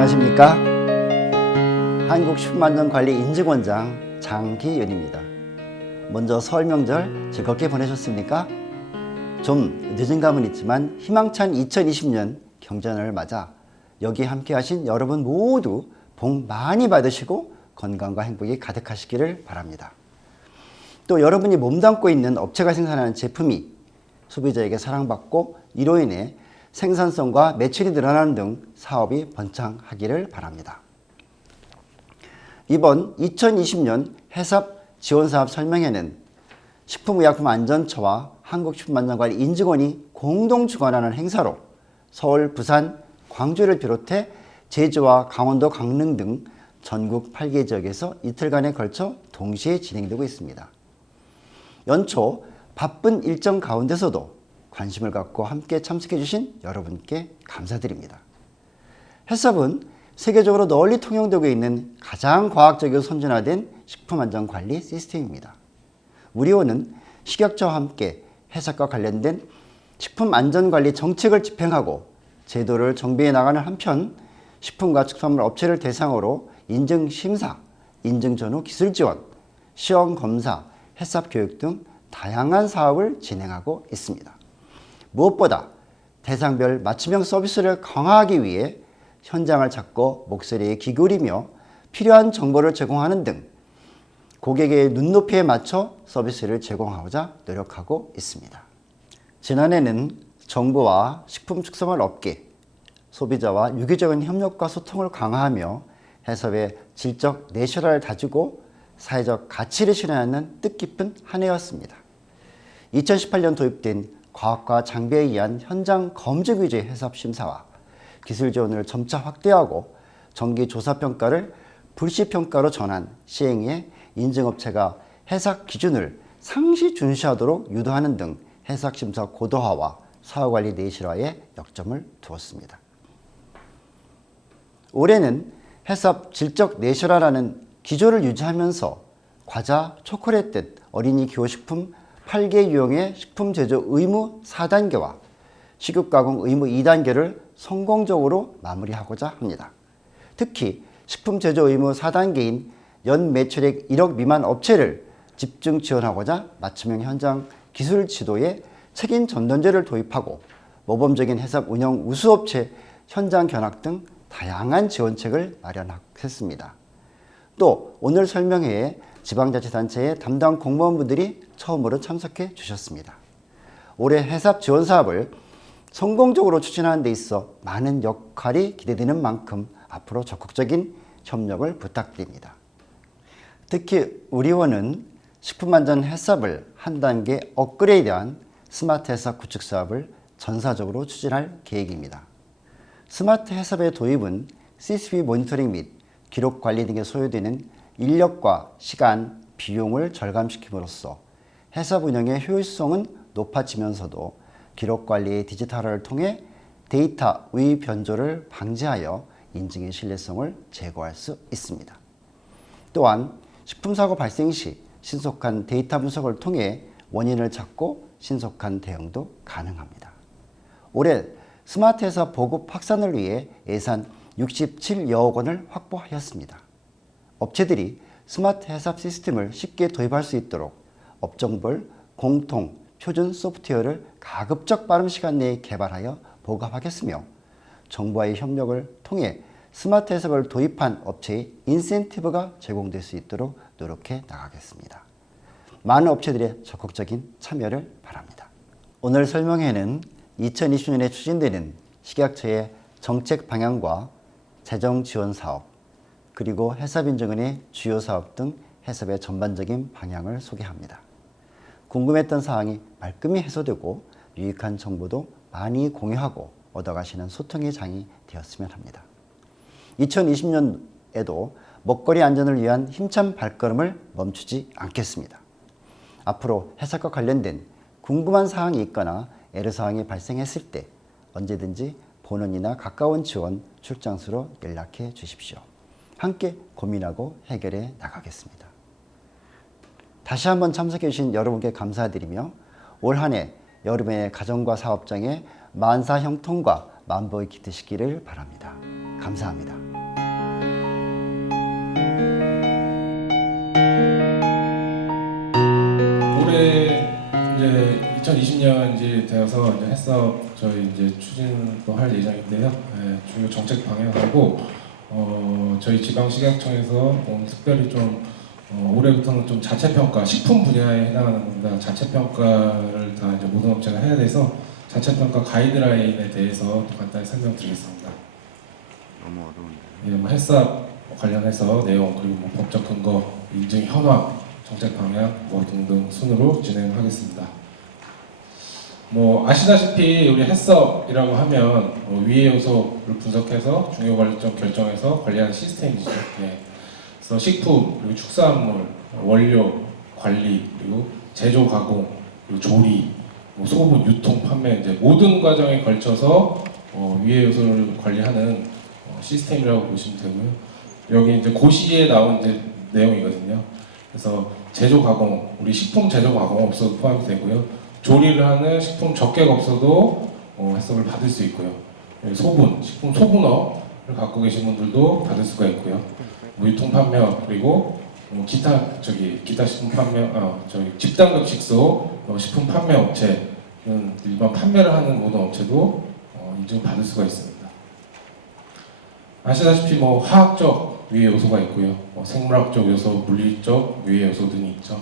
안녕하십니까? 한국식품안전관리인증원장 장기윤입니다. 먼저 설 명절 즐겁게 보내셨습니까? 좀 늦은 감은 있지만 희망찬 2020년 경전을 맞아 여기 함께 하신 여러분 모두 복 많이 받으시고 건강과 행복이 가득하시기를 바랍니다. 또 여러분이 몸담고 있는 업체가 생산하는 제품이 소비자에게 사랑받고 이로 인해 생산성과 매출이 늘어나는 등 사업이 번창하기를 바랍니다. 이번 2020년 해삽 지원사업 설명회는 식품의약품안전처와 한국식품안전관리인증원이 공동 주관하는 행사로 서울, 부산, 광주를 비롯해 제주와 강원도, 강릉 등 전국 8개 지역에서 이틀간에 걸쳐 동시에 진행되고 있습니다. 연초 바쁜 일정 가운데서도 관심을 갖고 함께 참석해 주신 여러분께 감사드립니다. 해삽은 세계적으로 널리 통용되고 있는 가장 과학적이고 선진화된 식품안전관리 시스템입니다. 우리원은 식약처와 함께 해삽과 관련된 식품안전관리 정책을 집행하고 제도를 정비해 나가는 한편 식품과 축산물 업체를 대상으로 인증심사, 인증전후 기술지원, 시험검사, 해삽교육 등 다양한 사업을 진행하고 있습니다. 무엇보다 대상별 맞춤형 서비스를 강화하기 위해 현장을 찾고 목소리에 귀 기울이며 필요한 정보를 제공하는 등 고객의 눈높이에 맞춰 서비스를 제공하고자 노력하고 있습니다. 지난해는 정부와 식품축산물 업계, 소비자와 유기적인 협력과 소통을 강화하며 해삽의 질적 내실화를 다지고 사회적 가치를 실현하는 뜻깊은 한 해였습니다. 2018년 도입된 과학과 장비에 의한 현장 검증 위주의 해삽 심사와 기술 지원을 점차 확대하고 정기 조사 평가를 불시 평가로 전환 시행에 인증업체가 해삭 기준을 상시 준수하도록 유도하는 등 해삭 심사 고도화와 사후관리 내실화에 역점을 두었습니다. 올해는 해삽 질적 내실화라는 기조를 유지하면서 과자, 초콜릿 등 어린이 기호식품 8개 유형의 식품 제조 의무 4단계와 식육 가공 의무 2단계를 성공적으로 마무리하고자 합니다. 특히 식품 제조 의무 4단계인 연 매출액 1억 미만 업체를 집중 지원하고자 맞춤형 현장 기술 지도에 책임 전담제를 도입하고 모범적인 해삽 운영 우수업체 현장 견학 등 다양한 지원책을 마련했습니다. 또 오늘 설명회에 지방자치단체의 담당 공무원분들이 처음으로 참석해 주셨습니다. 올해 해삽 지원 사업을 성공적으로 추진하는 데 있어 많은 역할이 기대되는 만큼 앞으로 적극적인 협력을 부탁드립니다. 특히 우리원은 식품안전 해삽을 한 단계 업그레이드한 스마트 해삽 구축 사업을 전사적으로 추진할 계획입니다. 스마트 해삽의 도입은 CCTV 모니터링 및 기록 관리 등에 소요되는 인력과 시간, 비용을 절감시킴으로써 해삽 운영의 효율성은 높아지면서도 기록 관리의 디지털화를 통해 데이터 우위 변조를 방지하여 인증의 신뢰성을 제고할 수 있습니다. 또한 식품사고 발생 시 신속한 데이터 분석을 통해 원인을 찾고 신속한 대응도 가능합니다. 올해 스마트 해삽 보급 확산을 위해 예산 67여억 원을 확보하였습니다. 업체들이 스마트 해삽 시스템을 쉽게 도입할 수 있도록 업종별 공통 표준 소프트웨어를 가급적 빠른 시간 내에 개발하여 보급하겠으며 정부와의 협력을 통해 스마트 해삽을 도입한 업체의 인센티브가 제공될 수 있도록 노력해 나가겠습니다. 많은 업체들의 적극적인 참여를 바랍니다. 오늘 설명회는 2020년에 추진되는 식약처의 정책 방향과 재정 지원 사업, 그리고 해삽인증원의 주요 사업 등 해삽의 전반적인 방향을 소개합니다. 궁금했던 사항이 말끔히 해소되고 유익한 정보도 많이 공유하고 얻어가시는 소통의 장이 되었으면 합니다. 2020년에도 먹거리 안전을 위한 힘찬 발걸음을 멈추지 않겠습니다. 앞으로 해삽과 관련된 궁금한 사항이 있거나 애로사항이 발생했을 때 언제든지 본원이나 가까운 지원 출장소로 연락해 주십시오. 함께 고민하고 해결해 나가겠습니다. 다시 한번 참석해 주신 여러분께 감사드리며 올 한 해 여러분의 가정과 사업장에 만사 형통과 만복이 깃드시기를 바랍니다. 감사합니다. 올해 이제 2020년 이제 되어서 이제 해썹 저희 이제 추진도 할 예정인데요. 주요 정책 방향하고 저희 지방식약청에서 특별히 좀 올해부터는 좀 자체평가, 식품 분야에 해당하는 겁니다. 자체평가를 다 이제 모든 업체가 해야 돼서 자체평가 가이드라인에 대해서 또 간단히 설명드리겠습니다. 너무 어려운데. 예, 뭐 해썹 관련해서 내용 그리고 뭐 법적 근거, 인증 현황, 정책 방향 뭐 등등 순으로 진행하겠습니다. 뭐 아시다시피 우리 해썹이라고 하면 위의 요소를 분석해서 중요 관리점 결정해서 관리하는 시스템이죠. 예. 그래서 식품, 그리고 축산물, 원료, 관리, 그리고 제조, 가공, 그리고 조리, 뭐 소분, 유통, 판매 이제 모든 과정에 걸쳐서 위의 요소를 관리하는 시스템이라고 보시면 되고요. 여기 이제 고시에 나온 이제 내용이거든요. 그래서 제조 가공, 우리 식품 제조 가공업소도 포함이 되고요. 조리를 하는 식품 적객업소도 해썹을 받을 수 있고요. 소분, 식품 소분업을 갖고 계신 분들도 받을 수가 있고요. 뭐 유통 판매업 그리고 기타 식품 판매, 저희 집단급식소 식품 판매 업체는 일반 판매를 하는 모든 업체도 인증을 받을 수가 있습니다. 아시다시피 뭐 화학적 위의 요소가 있고요. 생물학적 요소, 물리적 위의 요소 등이 있죠.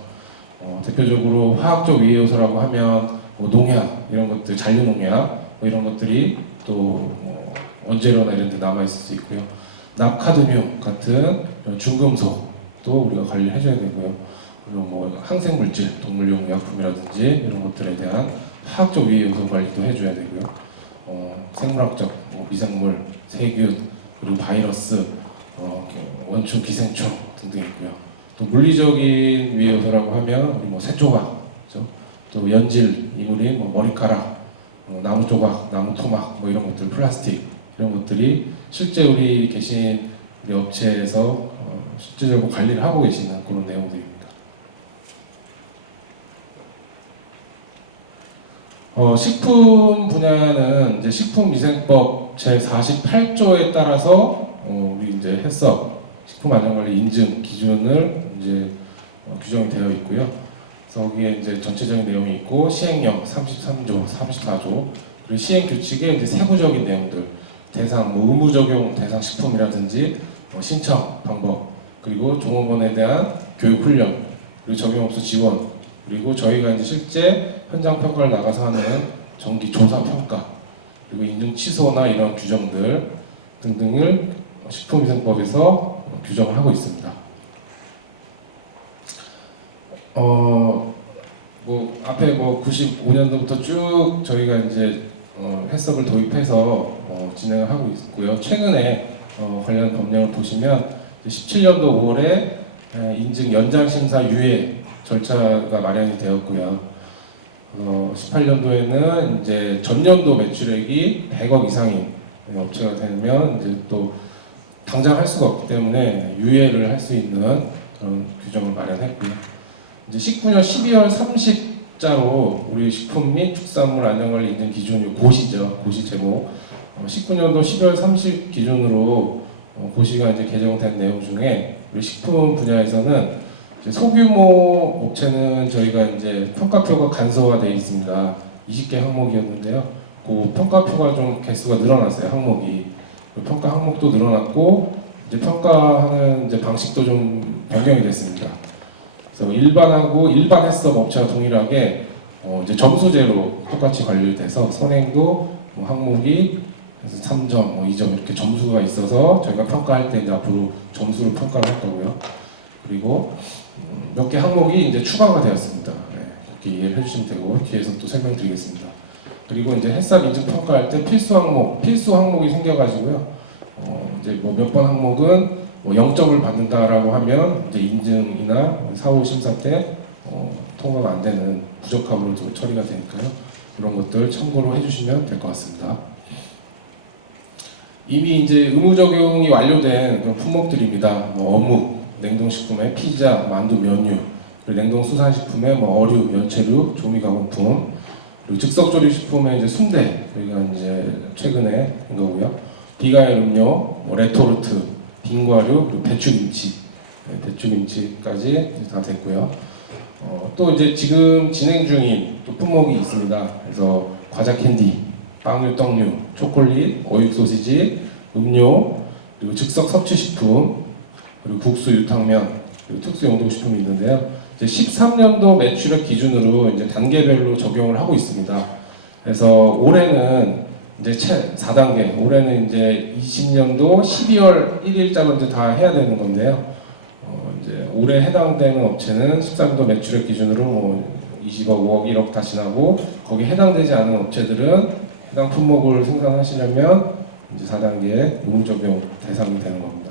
대표적으로 화학적 위의 요소라고 하면 뭐 농약 이런 것들, 잔류 농약 뭐 이런 것들이 또 원재료나 이런 데 남아 있을 수 있고요. 납카드뮴 같은 중금속도 우리가 관리를 해줘야 되고요. 그리고 뭐 항생물질, 동물용 의약품이라든지 이런 것들에 대한 화학적 위의 요소 관리도 해줘야 되고요. 생물학적 뭐 미생물, 세균, 그리고 바이러스, 원충, 기생충 등등 있고요. 또 물리적인 위의 요소라고 하면 우리 뭐 새조각, 그렇죠? 또 연질, 이물인 뭐 머리카락, 나무 조각, 나무 토막 뭐 이런 것들, 플라스틱 이런 것들이 실제 우리 계신 우리 업체에서 실질적으로 관리를 하고 계시는 그런 내용들입니다. 식품 분야는 이제 식품위생법 제48조에 따라서 우리 이제 해썹 식품안전관리 인증 기준을 이제 규정이 되어 있고요. 그래서 거기에 이제 전체적인 내용이 있고 시행령 33조, 34조 그리고 시행 규칙에 이제 세부적인 내용들 대상 뭐 의무 적용 대상 식품이라든지 신청 방법 그리고 종업원에 대한 교육 훈련 그리고 적용업소 지원 그리고 저희가 이제 실제 현장 평가를 나가서 하는 정기 조사 평가 그리고 인증 취소나 이런 규정들 등등을 식품위생법에서 규정을 하고 있습니다. 뭐 앞에 뭐 95년도부터 쭉 저희가 이제 해썹을 도입해서 진행을 하고 있고요. 최근에 관련 법령을 보시면 17년도 5월에 인증 연장 심사 유예 절차가 마련이 되었고요. 18년도에는 이제 전년도 매출액이 100억 이상인 업체가 되면 이제 또 당장 할 수가 없기 때문에 유예를 할 수 있는 그런 규정을 마련했고요. 이제 19년 12월 30자로 우리 식품 및 축산물 안전관리 인증 기준 고시죠. 고시 제목 19년도 12월 30 기준으로 고시가 이제 개정된 내용 중에 우리 식품 분야에서는 이제 소규모 업체는 저희가 이제 평가표가 간소화되어 있습니다. 20개 항목이었는데요. 그 평가표가 좀 개수가 늘어났어요. 항목이 평가 항목도 늘어났고 이제 평가하는 이제 방식도 좀 변경이 됐습니다. 그래서 일반 해썹 업체와 동일하게 이제 점수제로 똑같이 관리돼서 선행도 뭐 항목이 그래서 3점, 뭐 2점 이렇게 점수가 있어서 저희가 평가할 때 이제 앞으로 점수를 평가를 할 거고요. 그리고 몇 개 항목이 이제 추가가 되었습니다. 네, 이렇게 이해를 해주시면 되고 뒤에서 또 설명드리겠습니다. 그리고 이제 해썹 인증 평가할 때 필수 항목이 생겨가지고요. 이제 뭐 몇 번 항목은 뭐 0점을 받는다라고 하면 이제 인증이나 사후 심사 때 통과가 안 되는 부적합으로 처리가 되니까요. 그런 것들 참고로 해주시면 될 것 같습니다. 이미 이제 의무 적용이 완료된 그런 품목들입니다. 뭐 어묵, 냉동식품에 피자, 만두, 면류, 그리고 냉동수산식품에 뭐 어류, 면체류, 조미가공품, 그리고 즉석조리식품에 이제 순대, 저희가 이제 최근에 한 거고요. 비가일 음료, 뭐 레토르트, 빙과류, 그리고 배추김치, 대출 인치까지 다 됐고요. 또 이제 지금 진행 중인 또 품목이 있습니다. 그래서 과자 캔디, 빵류, 떡류, 초콜릿, 어육 소시지, 음료, 그리고 즉석 섭취식품, 그리고 국수, 유탕면, 그리고 특수 용도식품이 있는데요. 이제 13년도 매출액 기준으로 이제 단계별로 적용을 하고 있습니다. 그래서 올해는 이제 4단계, 올해는 이제 20년도 12월 1일자로 이제 다 해야 되는 건데요. 이제 올해 해당되는 업체는 13년도 매출액 기준으로 뭐 20억, 5억, 1억 다 지나고 거기에 해당되지 않은 업체들은 해당 품목을 생산하시려면 이제 4단계 의무 적용 대상이 되는 겁니다.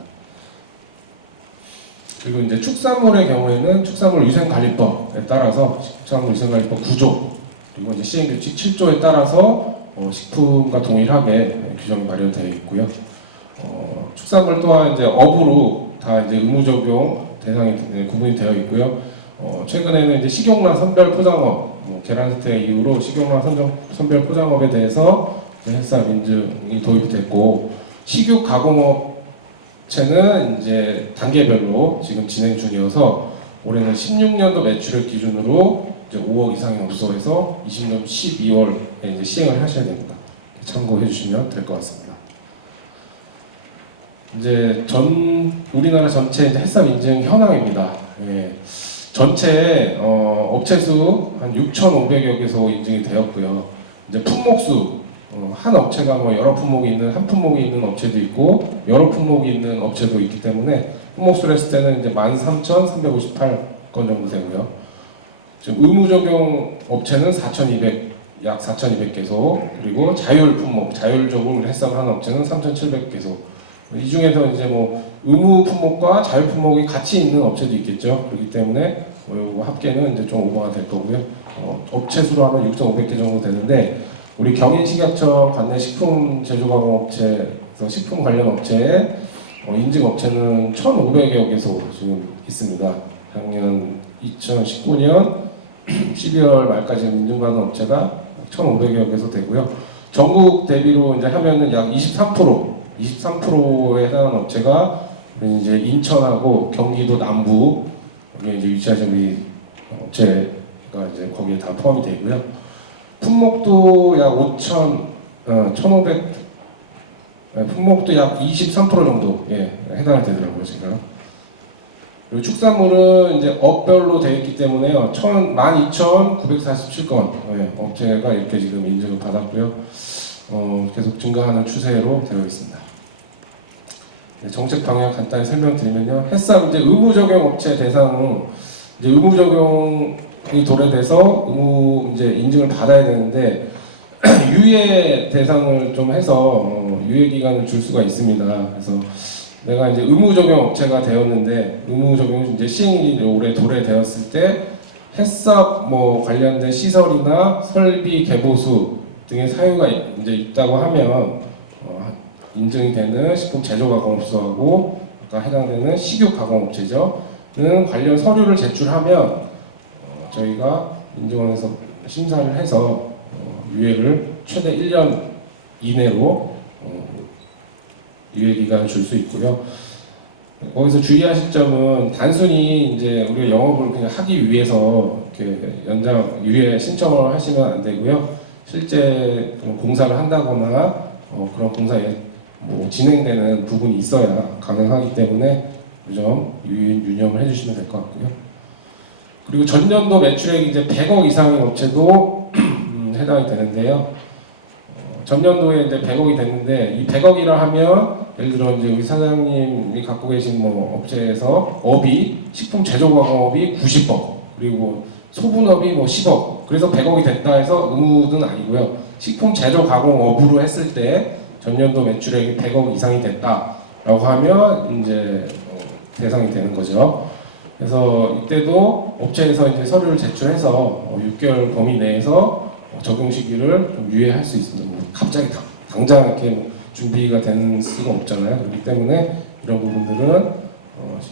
그리고 이제 축산물의 경우에는 축산물 위생관리법에 따라서 축산물 위생관리법 9조 그리고 이제 시행규칙 7조에 따라서 식품과 동일하게 규정이 마련되어 있고요. 축산물 또한 이제 업으로 다 이제 의무 적용 대상이 구분이 되어 있고요. 최근에는 이제 식용란 선별 포장업, 계란 사태 이후로 식용란 선별 포장업에 대해서 햇삽 인증이 도입이 됐고 식육 가공업체는 이제 단계별로 지금 진행 중이어서 올해는 16년도 매출액 기준으로 이제 5억 이상의 업소에서 20년 12월에 이제 시행을 하셔야 됩니다. 참고해 주시면 될 것 같습니다. 이제 우리나라 전체 이제 햇삽 인증 현황입니다. 예. 전체 업체 수 한 6,500여 개소 인증이 되었고요. 이제 품목 수 한 업체가 뭐 여러 품목이 있는 한 품목이 있는 업체도 있고 여러 품목이 있는 업체도 있기 때문에 품목 수를 했을 때는 이제 13,358건 정도 되고요. 지금 의무 적용 업체는 약 4,200개소 그리고 자율 품목, 자율적으로 햇삽하는 업체는 3,700개소. 이 중에서 이제 뭐 의무 품목과 자율 품목이 같이 있는 업체도 있겠죠. 그렇기 때문에 요거 합계는 이제 좀 오버가 될 거고요. 업체 수로 하면 6,500개 정도 되는데 우리 경인식약청 관내 식품 제조가공업체에서 식품 관련 업체에 인증 업체는 1,500여 개소 지금 있습니다. 작년 2019년 12월 말까지 인증받은 업체가 1,500여 개소 되고요. 전국 대비로 이제 하면은 약 23%에 해당하는 업체가 이제 인천하고 경기도 남부 여기 이제 위치하신 우리 업체가 이제 거기에 다 포함이 되고요. 품목도 약 1,500 품목도 약 23% 정도 해당이 되더라고요 지금. 그리고 축산물은 이제 업별로 되어 있기 때문에요. 12,947건 업체가 이렇게 지금 인증을 받았고요. 계속 증가하는 추세로 되어 있습니다. 정책 방향 간단히 설명드리면요. 햇삽 이제 의무 적용 업체 대상 이제 의무 적용이 도래돼서 의무 이제 인증을 받아야 되는데 유예 대상을 좀 해서 유예 기간을 줄 수가 있습니다. 그래서 내가 이제 의무 적용 업체가 되었는데 의무 적용 이제 시행이 올해 도래되었을 때 햇삽 뭐 관련된 시설이나 설비 개보수 등의 사유가 이제 있다고 하면 인증이 되는 식품 제조가공업소하고 아까 해당되는 식육가공업체죠.는 관련 서류를 제출하면 저희가 인증원에서 심사를 해서 유예를 최대 1년 이내로 유예 기간을 줄 수 있고요. 거기서 주의하실 점은 단순히 이제 우리가 영업을 그냥 하기 위해서 이렇게 연장 유예 신청을 하시면 안 되고요. 실제 공사를 한다거나 그런 공사에 뭐 진행되는 부분이 있어야 가능하기 때문에 그 점 유념을 해주시면 될 것 같고요. 그리고 전년도 매출액이 이제 100억 이상의 업체도 해당이 되는데요. 전년도에 이제 100억이 됐는데 이 100억이라 하면 예를 들어 이제 우리 사장님이 갖고 계신 뭐 업체에서 업이 식품 제조가공업이 90억 그리고 소분업이 뭐 10억 그래서 100억이 됐다 해서 의무는 아니고요. 식품 제조가공업으로 했을 때 전년도 매출액이 100억 이상이 됐다라고 하면 이제 대상이 되는 거죠. 그래서 이때도 업체에서 이제 서류를 제출해서 6개월 범위 내에서 적용 시기를 좀 유예할 수 있습니다. 뭐 갑자기 당장 이렇게 뭐 준비가 되는 수가 없잖아요. 그렇기 때문에 이런 부분들은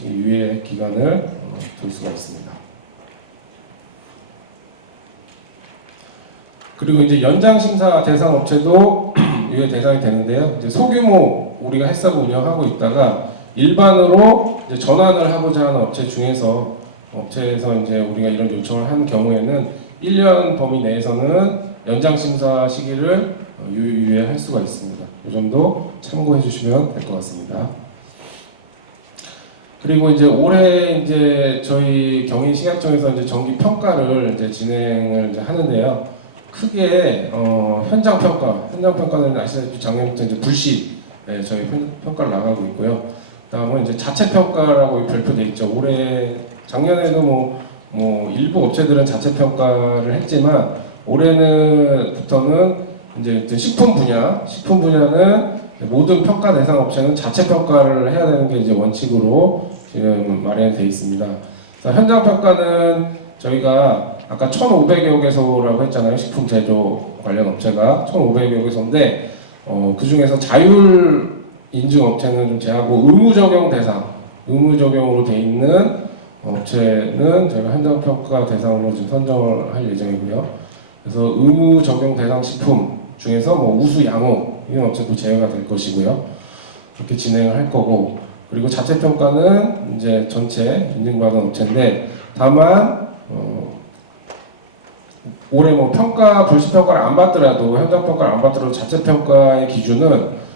유예 기간을 둘 수가 있습니다. 그리고 이제 연장 심사 대상 업체도 유예 대상이 되는데요. 이제 소규모 우리가 햇삽을 운영하고 있다가 일반으로 이제 전환을 하고자 하는 업체에서 이제 우리가 이런 요청을 한 경우에는 1년 범위 내에서는 연장 심사 시기를 유예할 수가 있습니다. 이 점도 참고해 주시면 될 것 같습니다. 그리고 이제 올해 이제 저희 경인식약청에서 이제 정기 평가를 이제 진행을 이제 하는데요. 크게 현장 평가는 아시다시피 작년부터 이제 불시 저희 평가를 나가고 있고요. 그다음은 이제 자체 평가라고 발표돼 있죠. 올해 작년에도 뭐 일부 업체들은 자체 평가를 했지만 올해부터는 이제 식품 분야는 모든 평가 대상 업체는 자체 평가를 해야 되는 게 이제 원칙으로 지금 마련돼 있습니다. 그래서 현장 평가는 저희가 아까 1,500여 개소라고 했잖아요. 식품 제조 관련 업체가 1,500여 개소인데 그 중에서 자율 인증 업체는 좀 제하고 의무 적용으로 돼 있는 업체는 저희가 현장 평가 대상으로 지금 선정을 할 예정이고요. 그래서 의무 적용 대상 식품 중에서 뭐 우수 양호 이런 업체도 제외가 될 것이고요. 그렇게 진행을 할 거고, 그리고 자체 평가는 이제 전체 인증받은 업체인데 다만 올해 뭐 불시 평가를 안 받더라도 현장 평가를 안 받더라도 자체 평가의 기준은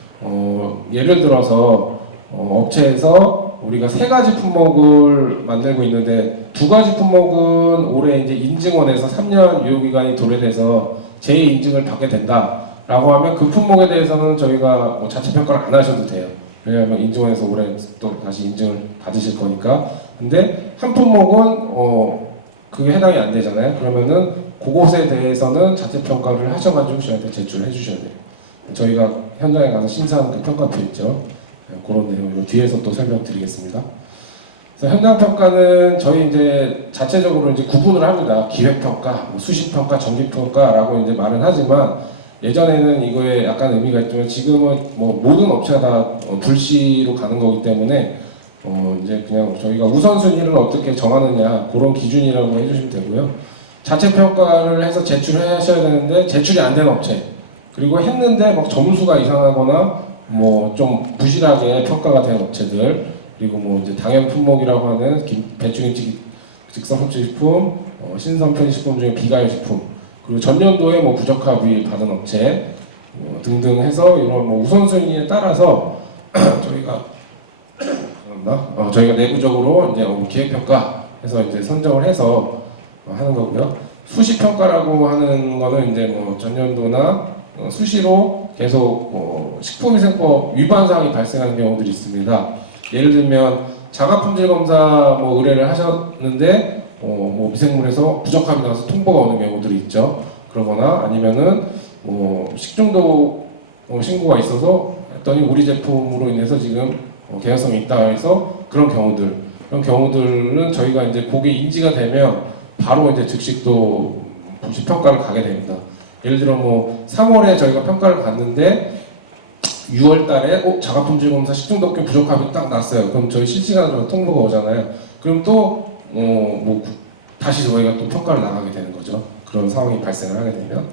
예를 들어서 업체에서 우리가 3가지 품목을 만들고 있는데 2가지 품목은 올해 이제 인증원에서 3년 유효기간이 도래돼서 재인증을 받게 된다라고 하면 그 품목에 대해서는 저희가 뭐 자체 평가를 안 하셔도 돼요. 왜냐하면 인증원에서 올해 또 다시 인증을 받으실 거니까. 근데 한 품목은 그게 해당이 안 되잖아요. 그러면은 그것에 대해서는 자체 평가를 하셔가지고 저희한테 제출해 주셔야 돼요. 저희가 현장에 가서 심사하는 그 평가표 있죠. 그런 내용을 뒤에서 또 설명드리겠습니다. 그래서 현장 평가는 저희 이제 자체적으로 이제 구분을 합니다. 기획 평가, 수시 평가, 정기 평가라고 이제 말은 하지만 예전에는 이거에 약간 의미가 있지만 지금은 뭐 모든 업체가 다 불시로 가는 거기 때문에 이제 그냥 저희가 우선순위를 어떻게 정하느냐 그런 기준이라고 해주시면 되고요. 자체 평가를 해서 제출하셔야 되는데 제출이 안 된 업체, 그리고 했는데 막 점수가 이상하거나 뭐 좀 부실하게 평가가 된 업체들, 그리고 뭐 이제 당연 품목이라고 하는 배추김치 직선흡수식품, 신선 편의식품 중에 비가열식품, 그리고 전년도에 뭐 부적합이 받은 업체 등등 해서 이런 뭐 우선순위에 따라서 저희가 내부적으로 이제 기획평가해서 이제 선정을 해서 하는 거고요. 수시평가라고 하는 거는 이제 뭐 전년도나 수시로 계속 식품위생법 위반 사항이 발생하는 경우들이 있습니다. 예를 들면 자가품질 검사 뭐 의뢰를 하셨는데 뭐 미생물에서 부적합이 나와서 통보가 오는 경우들이 있죠. 그러거나 아니면은 뭐 식중독 신고가 있어서 했더니 우리 제품으로 인해서 지금 개연성이 있다 해서 그런 경우들은 저희가 이제 그게 인지가 되면 바로 이제 즉시 또 불시 평가를 가게 됩니다. 예를 들어 뭐 3월에 저희가 평가를 갔는데 6월 달에 자가품질 검사 식중독균 부적합이 딱 났어요. 그럼 저희 실시간으로 통보가 오잖아요. 그럼 또 뭐 다시 저희가 또 평가를 나가게 되는 거죠. 그런 상황이 발생을 하게 되면.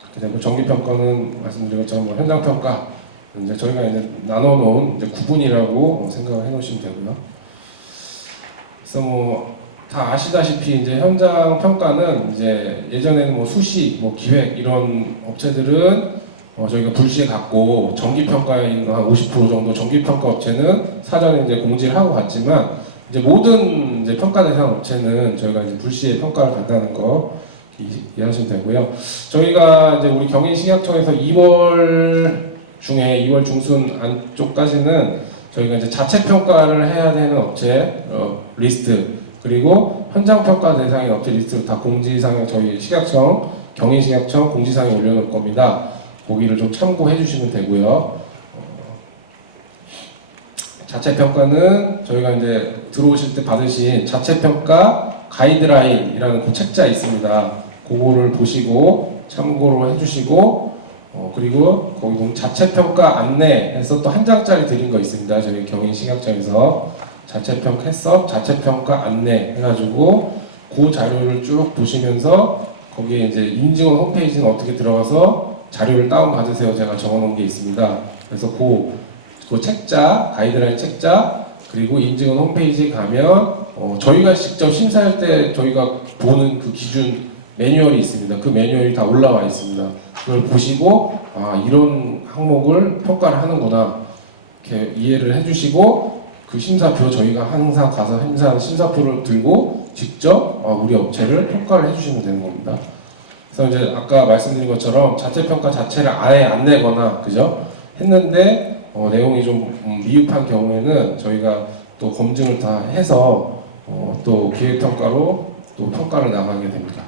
그렇게 되고 정기 평가는 말씀드린 것처럼 뭐 현장 평가 이제 저희가 이제 나눠놓은 이제 구분이라고 생각을 해놓으시면 되고요. 그래서 뭐 다 아시다시피 이제 현장 평가는 이제 예전에는 뭐 수시, 뭐 기획 이런 업체들은 저희가 불시에 갔고 정기 평가에 있는 한 50% 정도 정기 평가 업체는 사전에 이제 공지를 하고 갔지만 이제 모든 이제 평가 대상 업체는 저희가 이제 불시에 평가를 간다는 거 이해하시면 되고요. 저희가 이제 우리 경인식약청에서 2월 중순 안쪽까지는 저희가 이제 자체 평가를 해야 되는 업체 리스트, 그리고 현장 평가 대상인 업체 리스트를 다 공지사항에 저희 식약청, 경인식약청 공지사항에 올려놓을 겁니다. 거기를 좀 참고해 주시면 되고요. 자체 평가는 저희가 이제 들어오실 때 받으신 자체 평가 가이드라인이라는 그 책자 있습니다. 그거를 보시고 참고로 해주시고 그리고 거기 보면 자체 평가 안내해서 또 한 장짜리 드린 거 있습니다. 저희 경인식약청에서 자체 평가 안내 해가지고 그 자료를 쭉 보시면서 거기에 이제 인증원 홈페이지는 어떻게 들어가서 자료를 다운 받으세요. 제가 적어놓은 게 있습니다. 그래서 그 책자 가이드라인 책자 그리고 인증원 홈페이지에 가면 저희가 직접 심사할 때 저희가 보는 그 기준 매뉴얼이 있습니다. 그 매뉴얼이 다 올라와 있습니다. 그걸 보시고 이런 항목을 평가를 하는구나 이렇게 이해를 해주시고 그 심사표 저희가 항상 가서 심사하는 심사표를 들고 직접 우리 업체를 평가를 해주시면 되는 겁니다. 그래서 이제 아까 말씀드린 것처럼 자체 평가 자체를 아예 안 내거나 그죠? 했는데 내용이 좀 미흡한 경우에는 저희가 또 검증을 다 해서 또 기획평가로 또 평가를 나가게 됩니다.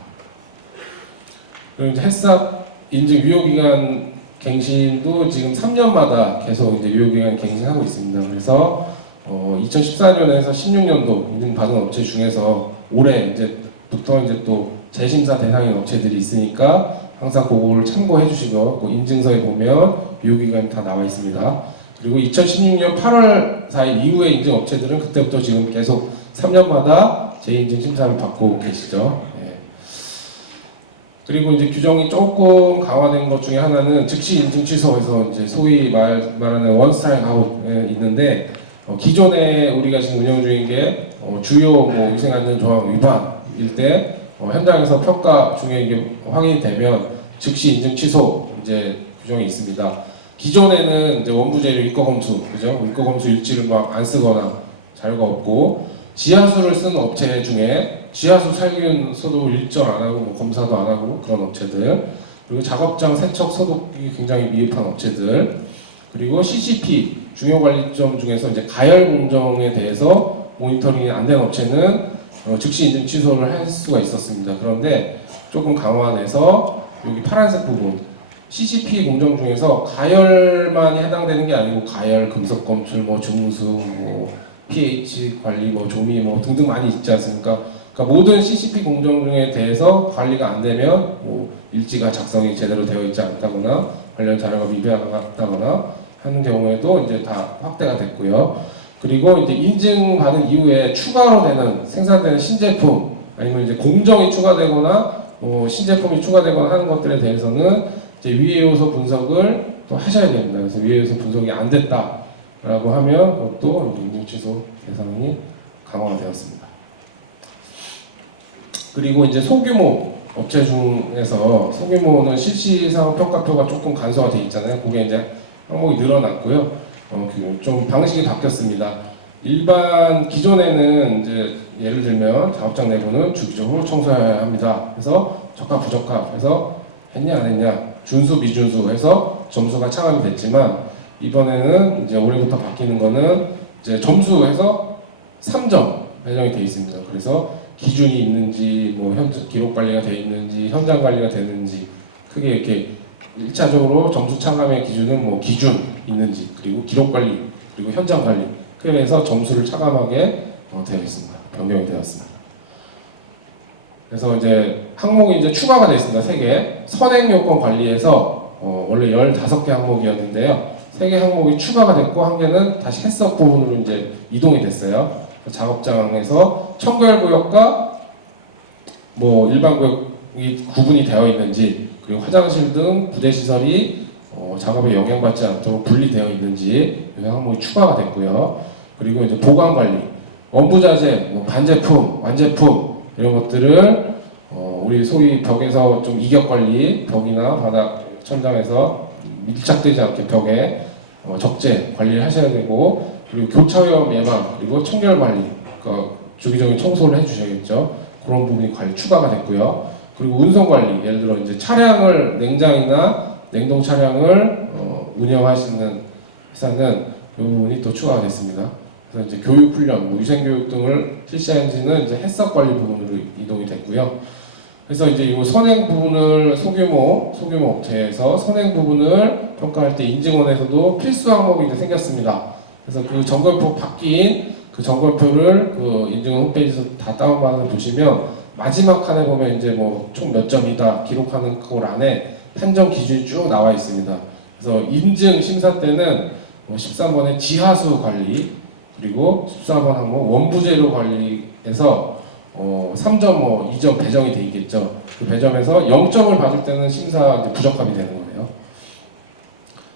그리고 이제 햇삽 인증 유효기간 갱신도 지금 3년마다 계속 이제 유효기간 갱신하고 있습니다. 그래서 2014년에서 16년도 인증 받은 업체 중에서 올해 이제부터 이제 또 재심사 대상인 업체들이 있으니까 항상 그거를 참고해 주시고 그 인증서에 보면 유효기간이 다 나와 있습니다. 그리고 2016년 8월 4일 이후에 인증 업체들은 그때부터 지금 계속 3년마다 재인증 심사를 받고 계시죠. 예. 그리고 이제 규정이 조금 강화된 것 중에 하나는 즉시 인증 취소해서 이제 소위 말하는 원 스트라이크 아웃에 있는데 기존에 우리가 지금 운영 중인 게 주요 위생안전조항 위반일 때 현장에서 평가 중에 이게 확인이 되면 즉시 인증 취소 이제 규정이 있습니다. 기존에는 이제 원부 재료 입거 검수, 그죠? 입거 검수 일지를 막 안 쓰거나 자료가 없고 지하수를 쓰는 업체 중에 지하수 살균 소독 일절 안 하고 검사도 안 하고 그런 업체들, 그리고 작업장 세척 소독이 굉장히 미흡한 업체들, 그리고 CCP 중요 관리점 중에서 이제 가열 공정에 대해서 모니터링이 안 된 업체는 즉시 인증 취소를 할 수가 있었습니다. 그런데 조금 강화돼서 여기 파란색 부분 CCP 공정 중에서 가열만 해당되는 게 아니고 가열, 금속 검출, 중수, pH 관리, 조미 등등 많이 있지 않습니까? 그러니까 모든 CCP 공정 중에 대해서 관리가 안 되면 일지가 작성이 제대로 되어 있지 않다거나 관련 자료가 미비하다거나 하는 경우에도 이제 다 확대가 됐고요. 그리고 이제 인증받은 이후에 추가로 되는 생산되는 신제품 아니면 이제 공정이 추가되거나 신제품이 추가되거나 하는 것들에 대해서는 이제 위해 요소 분석을 또 하셔야 됩니다. 그래서 위해 요소 분석이 안 됐다라고 하면 그것도 인증 취소 대상이 강화되었습니다. 그리고 이제 소규모 업체 중에서 소규모는 실시상 평가표가 조금 간소화 되어 있잖아요. 그게 이제 항목이 늘어났고요. 좀 방식이 바뀌었습니다. 일반 기존에는 이제 예를 들면 작업장 내부는 주기적으로 청소해야 합니다. 그래서 적합부적합해서 했냐 안 했냐 준수 미준수 해서 점수가 차감이 됐지만 이번에는 이제 올해부터 바뀌는 거는 이제 점수해서 3점 배정이 되어 있습니다. 그래서 기준이 있는지 기록 관리가 되어 있는지 현장 관리가 되는지 크게 이렇게 1차적으로 점수 차감의 기준은 기준 있는지 그리고 기록 관리 그리고 현장 관리 그래서 점수를 차감하게 되어 있습니다. 변경이 되었습니다. 그래서 이제 항목이 이제 추가가 되어 있습니다. 3개 선행 요건 관리에서 원래 15개 항목이었는데요. 3개 항목이 추가가 됐고 1개는 다시 해석 부분으로 이제 이동이 됐어요. 작업장에서 청결 구역과 일반 구역이 구분이 되어 있는지 그리고 화장실 등 부대 시설이 작업에 영향받지 않도록 분리되어 있는지 이 항목이 추가가 됐고요. 그리고 이제 보관 관리, 원부자재, 반제품, 완제품 이런 것들을 우리 소위 벽에서 좀 이격 관리, 벽이나 바닥 천장에서 밀착되지 않게 벽에 적재 관리를 하셔야 되고 그리고 교차오염 예방 그리고 청결 관리, 주기적인 청소를 해주셔야겠죠. 그런 부분이 관리 추가가 됐고요. 그리고 운송 관리, 예를 들어 이제 차량을 냉장이나 냉동 차량을 운영하시는 회사는 이 부분이 또 추가가 됐습니다. 그래서 이제 교육 훈련, 위생 교육 등을 실시하는지는 이제 해석 관리 부분으로 이동이 됐고요. 그래서 이제 이 선행 부분을 소규모 업체에서 선행 부분을 평가할 때 인증원에서도 필수 항목이 이제 생겼습니다. 그래서 그 점검표 바뀐 그 점검표를 그 인증원 홈페이지에서 다 다운받아서 보시면 마지막 칸에 보면 이제 총 몇 점이다 기록하는 그 안에 판정 기준이 쭉 나와 있습니다. 그래서 인증 심사 때는 13번의 지하수 관리 그리고 14번 항목 원부재료 관리에서 3점 2점 배정이 돼 있겠죠. 그 배점에서 0점을 받을 때는 심사 이제 부적합이 되는 거예요.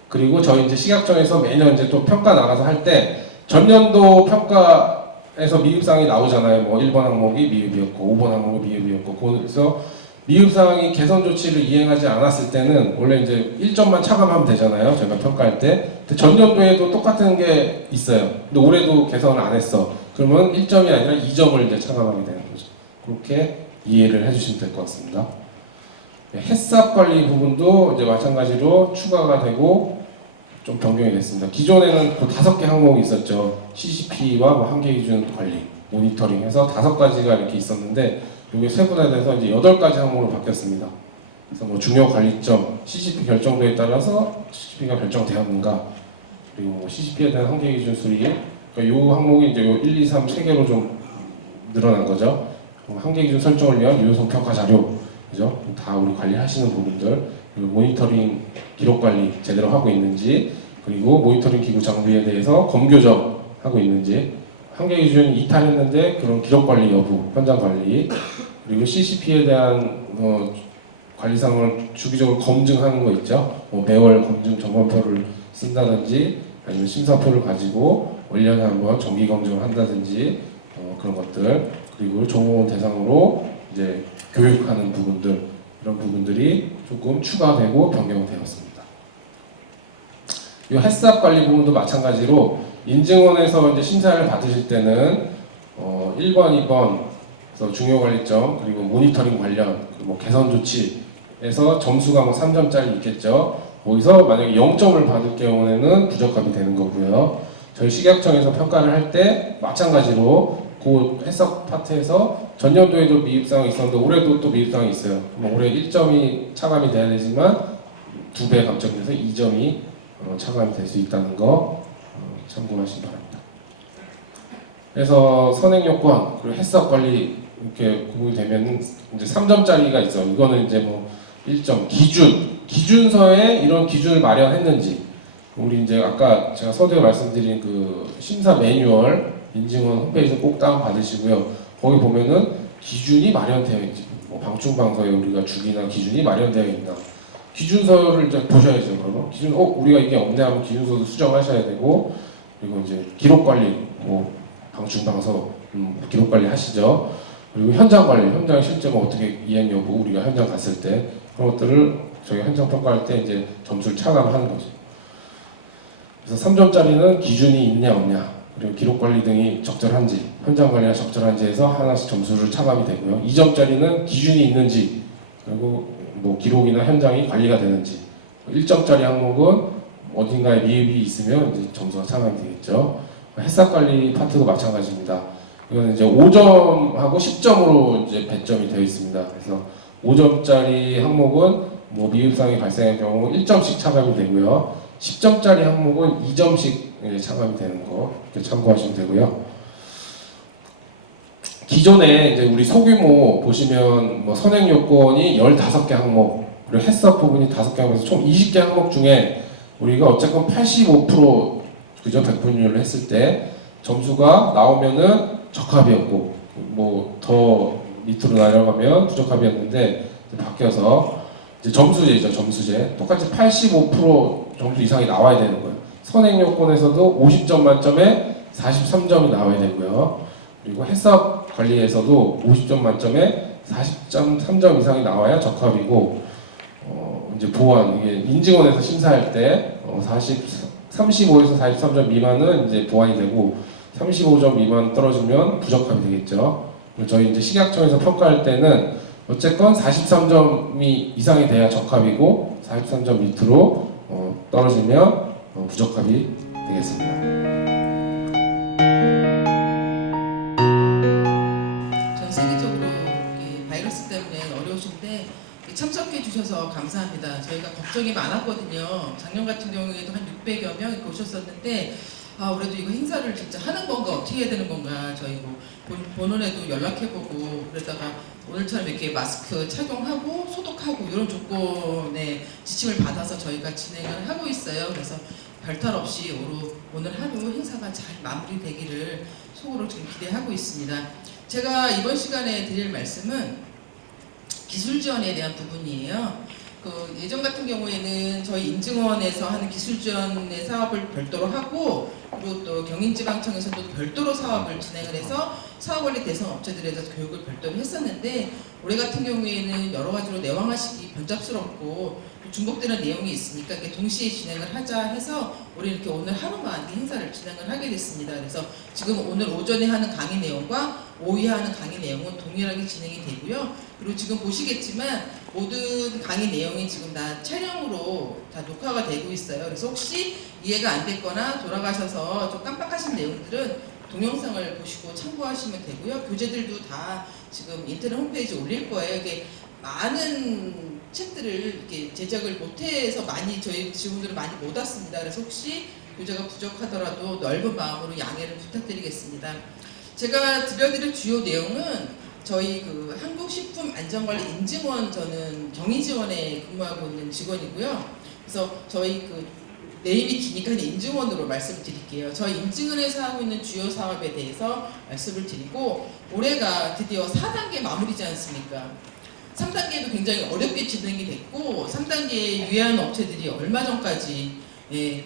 그리고 저희 이제 식약청에서 매년 이제 또 평가 나가서 할 때 전년도 평가에서 미흡사항이 나오잖아요. 뭐 1번 항목이 미흡이었고 5번 항목이 미흡이었고 그래서 미흡사항이 개선 조치를 이행하지 않았을 때는 원래 이제 1점만 차감하면 되잖아요. 저희가 평가할 때. 근데 전년도에도 똑같은 게 있어요. 근데 올해도 개선을 안 했어. 그러면 1점이 아니라 2점을 이제 차감하게 되는 거죠. 그렇게 이해를 해주시면 될 것 같습니다. 햇삽 관리 부분도 이제 마찬가지로 추가가 되고 좀 변경이 됐습니다. 기존에는 그 5개 항목이 있었죠. CCP와 뭐 한계 기준 관리, 모니터링 해서 5가지가 이렇게 있었는데 이게 세분화돼서 이제 8가지 항목으로 바뀌었습니다. 그래서 뭐 중요 관리점, CCP 결정도에 따라서 CCP가 결정되었는가, 그리고 뭐 CCP에 대한 한계 기준 수립, 그러니까 이 항목이 이제 요 1, 2, 3 3개로 좀 늘어난 거죠. 한계 기준 설정을 위한 유효성 평가 자료, 그죠? 다 우리 관리하시는 부분들, 그리고 모니터링 기록 관리 제대로 하고 있는지, 그리고 모니터링 기구 장비에 대해서 검교정 하고 있는지, 한계 기준 이탈했는데 그런 기록 관리 여부, 현장 관리, 그리고 CCP에 대한 관리상을 주기적으로 검증하는 거 있죠. 뭐 매월 검증 점검표를 쓴다든지, 아니면 심사표를 가지고 1년에 한번 정기 검증을 한다든지 그런 것들, 그리고 종업원 대상으로 이제 교육하는 부분들, 이런 부분들이 조금 추가되고 변경되었습니다. 이 햇삽 관리 부분도 마찬가지로 인증원에서 이제 심사를 받으실 때는 1번, 2번 그래서 중요 관리점, 그리고 모니터링 관련, 그리고 뭐 개선 조치에서 점수가 뭐 3점짜리 있겠죠. 거기서 만약에 0점을 받을 경우에는 부적합이 되는 거고요. 저희 식약청에서 평가를 할 때 마찬가지로 그 해석 파트에서 전년도에도 미흡사항이 있었는데 올해도 또 미흡사항이 있어요. 뭐 올해 1점이 차감이 돼야 되지만 2배 감점돼서 2점이 차감이 될 수 있다는 거 참고하시기 바랍니다. 그래서 선행 요건 그리고 해석 관리 이렇게 구분이 되면 이제 3점짜리가 있어. 이거는 이제 뭐 1점 기준서에 이런 기준을 마련했는지, 우리 이제 아까 제가 서두에 말씀드린 그 심사 매뉴얼 인증원 홈페이지에서 꼭 다운 받으시고요. 거기 보면은 기준이 마련되어 있지. 뭐 방충망서에 우리가 주기나 기준이 마련되어 있나. 기준서를 이제 보셔야죠. 그러면 기준 우리가 이게 없네 하면 기준서도 수정하셔야 되고, 그리고 이제 기록 관리 뭐 방충망서 기록 관리 하시죠. 그리고 현장 관리, 현장 실제 뭐 어떻게 이행 여부, 우리가 현장 갔을 때 그런 것들을 저희 현장 평가할 때 이제 점수를 차감하는 거죠. 그래서 3점짜리는 기준이 있냐 없냐, 그리고 기록 관리 등이 적절한지, 현장 관리가 적절한지 해서 하나씩 점수를 차감이 되고요. 2점짜리는 기준이 있는지, 그리고 뭐 기록이나 현장이 관리가 되는지, 1점짜리 항목은 어딘가에 미흡이 있으면 이제 점수가 차감이 되겠죠. 햇삽 관리 파트도 마찬가지입니다. 이거는 이제 5점하고 10점으로 이제 배점이 되어 있습니다. 그래서 5점짜리 항목은 뭐 미흡사항이 발생할 경우 1점씩 차감이 되고요. 10점짜리 항목은 2점씩 차감이 되는 거 이렇게 참고하시면 되고요. 기존에 이제 우리 소규모 보시면 뭐 선행 요건이 15개 항목, 그리고 햇삽 부분이 5개 항목에서 총 20개 항목 중에 우리가 어쨌건 85% 그죠? 백분율을 했을 때 점수가 나오면은 적합이었고, 뭐 더 밑으로 내려가면 부적합이었는데 바뀌어서 이제 점수제죠. 점수제 똑같이 85% 점수 이상이 나와야 되는 거예요. 선행 요건에서도 50점 만점에 43점이 나와야 되고요. 그리고 햇삽 관리에서도 50점 만점에 40.3점 이상이 나와야 적합이고, 이제 보완, 이게 인증원에서 심사할 때 35에서 43점 미만은 이제 보완이 되고 35점 미만 떨어지면 부적합이 되겠죠. 저희 이제 식약청에서 평가할 때는 어쨌건 43점이 이상이 돼야 적합이고 43점 밑으로 떨어지면 부적합이 되겠습니다. 전 세계적으로 바이러스 때문에 어려우신데 참석해 주셔서 감사합니다. 저희가 걱정이 많았거든요. 작년 같은 경우에도 한 600여 명 이렇게 오셨었는데 올해도 이거 행사를 진짜 하는 건가 어떻게 해야 되는 건가 저희 뭐 본원에도 연락해보고 그러다가 오늘처럼 이렇게 마스크 착용하고 소독하고 이런 조건의 지침을 받아서 저희가 진행을 하고 있어요. 그래서 별탈 없이 오늘 하루 행사가 잘 마무리되기를 속으로 지금 기대하고 있습니다. 제가 이번 시간에 드릴 말씀은 기술 지원에 대한 부분이에요. 그 예전 같은 경우에는 저희 인증원에서 하는 기술지원의 사업을 별도로 하고 그리고 또 경인지방청에서도 별도로 사업을 진행을 해서 사업관리 대상 업체들에 대해서 교육을 별도로 했었는데 올해 같은 경우에는 여러 가지로 내왕하시기 번잡스럽고 중복되는 내용이 있으니까 이렇게 동시에 진행을 하자 해서 우리 이렇게 오늘 하루만 행사를 진행을 하게 됐습니다. 그래서 지금 오늘 오전에 하는 강의 내용과 오후에 하는 강의 내용은 동일하게 진행이 되고요. 그리고 지금 보시겠지만 모든 강의 내용이 지금 다 촬영으로 다 녹화가 되고 있어요. 그래서 혹시 이해가 안 됐거나 돌아가셔서 좀 깜빡하신 내용들은 동영상을 보시고 참고하시면 되고요. 교재들도 다 지금 인터넷 홈페이지에 올릴 거예요. 이게 많은 책들을 이렇게 제작을 못해서 많이 저희 직원들은 많이 못 왔습니다. 그래서 혹시 교재가 부족하더라도 넓은 마음으로 양해를 부탁드리겠습니다. 제가 들려드릴 주요 내용은 저희 그 한국식품안전관리인증원 저는 경희지원에 근무하고 있는 직원이고요. 그래서 저희 그 네임이 기니까 인증원으로 말씀을 드릴게요. 저희 인증원에서 하고 있는 주요 사업에 대해서 말씀을 드리고 올해가 드디어 4단계 마무리지 않습니까? 3단계도 굉장히 어렵게 진행이 됐고 3단계에 유예한 업체들이 얼마 전까지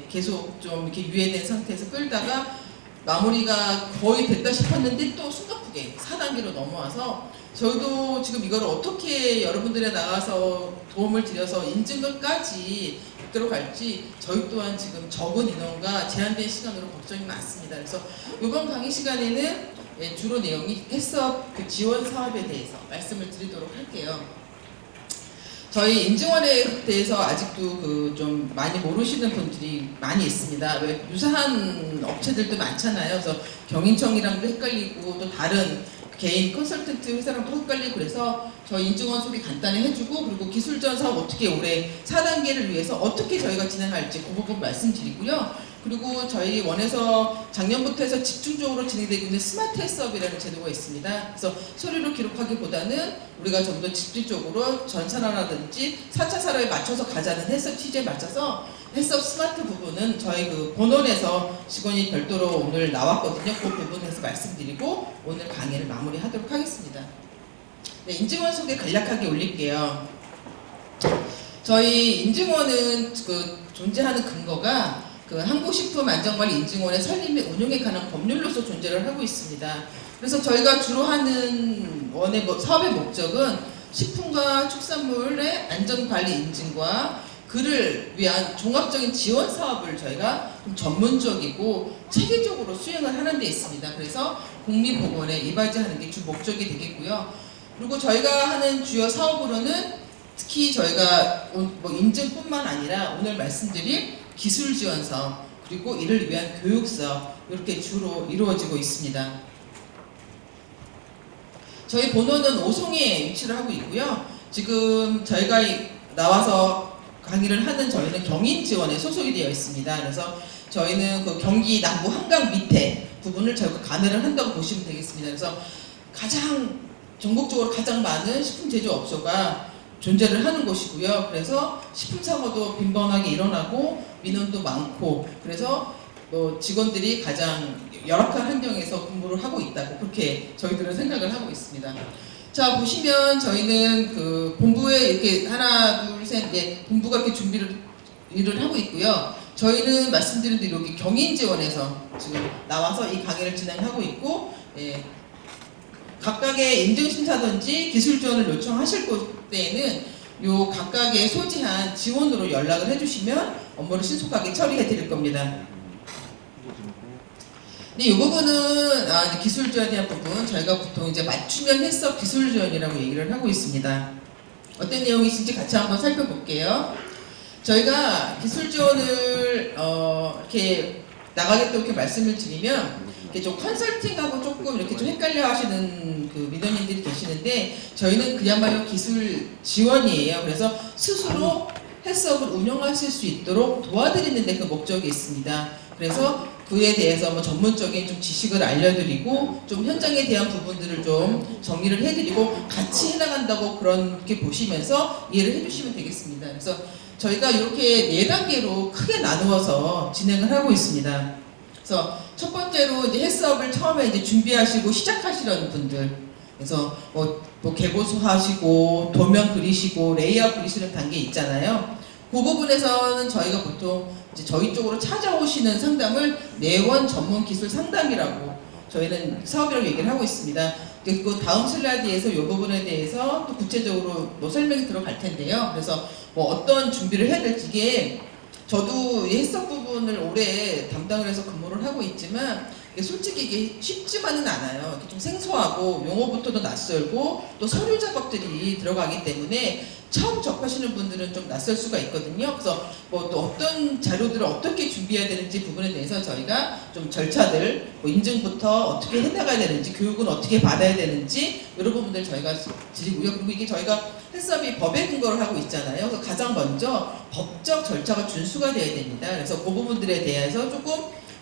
계속 좀 이렇게 유예된 상태에서 끌다가 마무리가 거의 됐다 싶었는데 또 숨가쁘게 4단계로 넘어와서 저희도 지금 이걸 어떻게 여러분들에 나가서 도움을 드려서 인증까지 있도록 할지 저희 또한 지금 적은 인원과 제한된 시간으로 걱정이 많습니다. 그래서 이번 강의 시간에는 주로 내용이 해썹 그 지원 사업에 대해서 말씀을 드리도록 할게요. 저희 인증원에 대해서 아직도 그 좀 많이 모르시는 분들이 많이 있습니다. 왜 유사한 업체들도 많잖아요. 그래서 경인청이랑도 헷갈리고 또 다른 개인 컨설턴트 회사랑도 헷갈리고 그래서 저희 인증원 소개 간단히 해주고 그리고 기술지원 사업 어떻게 올해 4단계를 위해서 어떻게 저희가 진행할지 그 부분 말씀드리고요. 그리고 저희 원에서 작년부터 해서 집중적으로 진행되고 있는 스마트 해썹이라는 제도가 있습니다. 그래서 소리로 기록하기보다는 우리가 좀 더 집중적으로 전산화라든지 4차 산업에 맞춰서 가자는 해썹 취지에 맞춰서 해썹 스마트 부분은 저희 그 본원에서 직원이 별도로 오늘 나왔거든요. 그 부분에서 말씀드리고 오늘 강의를 마무리하도록 하겠습니다. 네, 인증원 소개 간략하게 올릴게요. 저희 인증원은 그 존재하는 근거가 그 한국식품안전관리인증원의 설립 및 운용에 관한 법률로서 존재를 하고 있습니다. 그래서 저희가 주로 하는 원의 사업의 목적은 식품과 축산물의 안전관리 인증과 그를 위한 종합적인 지원 사업을 저희가 좀 전문적이고 체계적으로 수행을 하는 데 있습니다. 그래서 국민보건에 이바지하는 게 주 목적이 되겠고요. 그리고 저희가 하는 주요 사업으로는 특히 저희가 뭐 인증뿐만 아니라 오늘 말씀드릴 기술 지원 사업 그리고 이를 위한 교육 사업 이렇게 주로 이루어지고 있습니다. 저희 본원은 오송에 위치를 하고 있고요. 지금 저희가 나와서 강의를 하는 저희는 경인지원에 소속이 되어 있습니다. 그래서 저희는 그 경기 남부 한강 밑에 부분을 저희가 관할을 한다고 보시면 되겠습니다. 그래서 가장 전국적으로 가장 많은 식품 제조업소가 존재를 하는 곳이고요. 그래서 식품 사고도 빈번하게 일어나고 민원도 많고 그래서 직원들이 가장 열악한 환경에서 근무를 하고 있다고 그렇게 저희들은 생각을 하고 있습니다. 자 보시면 저희는 그 본부에 이렇게 하나 둘 셋 넷 본부가 이렇게 일을 하고 있고요. 저희는 말씀드린 대로 여기 경인지원에서 지금 나와서 이 강의를 진행하고 있고 각각의 인증심사든지 기술 지원을 요청하실 때에는 요 각각의 소지한 지원으로 연락을 해주시면 업무를 신속하게 처리해 드릴 겁니다. 네, 이 부분은 기술 지원에 대한 부분 저희가 보통 이제 맞춤형 해썹 기술 지원이라고 얘기를 하고 있습니다. 어떤 내용이신지 같이 한번 살펴볼게요. 저희가 기술 지원을 이렇게 나가겠다고 이렇게 말씀을 드리면 이렇게 좀 컨설팅하고 조금 이렇게 좀 헷갈려 하시는 그 민원인들이 계시는데 저희는 그야말로 기술 지원이에요. 그래서 스스로 해썹을 운영하실 수 있도록 도와드리는 데 그 목적이 있습니다. 그래서 그에 대해서 뭐 전문적인 좀 지식을 알려드리고 좀 현장에 대한 부분들을 좀 정리를 해드리고 같이 해나간다고 그렇게 보시면서 이해를 해주시면 되겠습니다. 그래서 저희가 이렇게 4단계로 크게 나누어서 진행을 하고 있습니다. 그래서 첫 번째로 이제 해썹을 처음에 이제 준비하시고 시작하시려는 분들, 그래서 뭐 개보수 하시고 도면 그리시고 레이아웃 그리시는 단계 있잖아요. 그 부분에서는 저희가 보통 이제 저희 쪽으로 찾아오시는 상담을 내원 전문 기술 상담이라고 저희는 사업이라고 얘기를 하고 있습니다. 그 다음 슬라이드에서 이 부분에 대해서 또 구체적으로 뭐 설명이 들어갈 텐데요. 그래서 뭐 어떤 준비를 해야 될지, 이게 저도 이 해석 부분을 오래 담당을 해서 근무를 하고 있지만 이게 솔직히 이게 쉽지만은 않아요. 이게 좀 생소하고 용어부터도 낯설고 또 서류 작업들이 들어가기 때문에 처음 접하시는 분들은 좀 낯설 수가 있거든요. 그래서 뭐 또 어떤 자료들을 어떻게 준비해야 되는지 부분에 대해서 저희가 좀 절차들, 뭐 인증부터 어떻게 해나가야 되는지, 교육은 어떻게 받아야 되는지 이런 부분들 저희가 드리고요. 그리고 이게 저희가 헬스업이 법에 근거를 하고 있잖아요. 그래서 가장 먼저 법적 절차가 준수가 돼야 됩니다. 그래서 그 부분들에 대해서 조금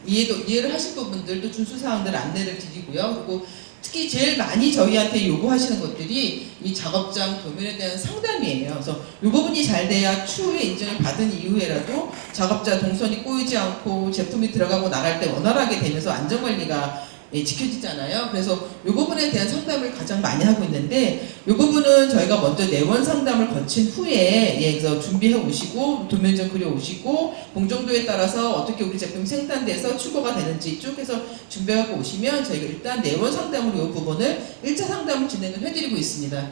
이해를 하실 부분들도 준수 사항들 안내를 드리고요. 그리고 특히 제일 많이 저희한테 요구하시는 것들이 이 작업장 도면에 대한 상담이에요. 그래서 이 부분이 잘 돼야 추후에 인증을 받은 이후에라도 작업자 동선이 꼬이지 않고 제품이 들어가고 나갈 때 원활하게 되면서 안전관리가 지켜지잖아요. 그래서 이 부분에 대한 상담을 가장 많이 하고 있는데, 이 부분은 저희가 먼저 내원 상담을 거친 후에 그래서 준비해 오시고 도면 좀 그려 오시고 공정도에 따라서 어떻게 우리 제품이 생산돼서 출고가 되는지 쭉 해서 준비하고 오시면 저희가 일단 내원 상담으로 이 부분을 1차 상담을 진행을 해드리고 있습니다.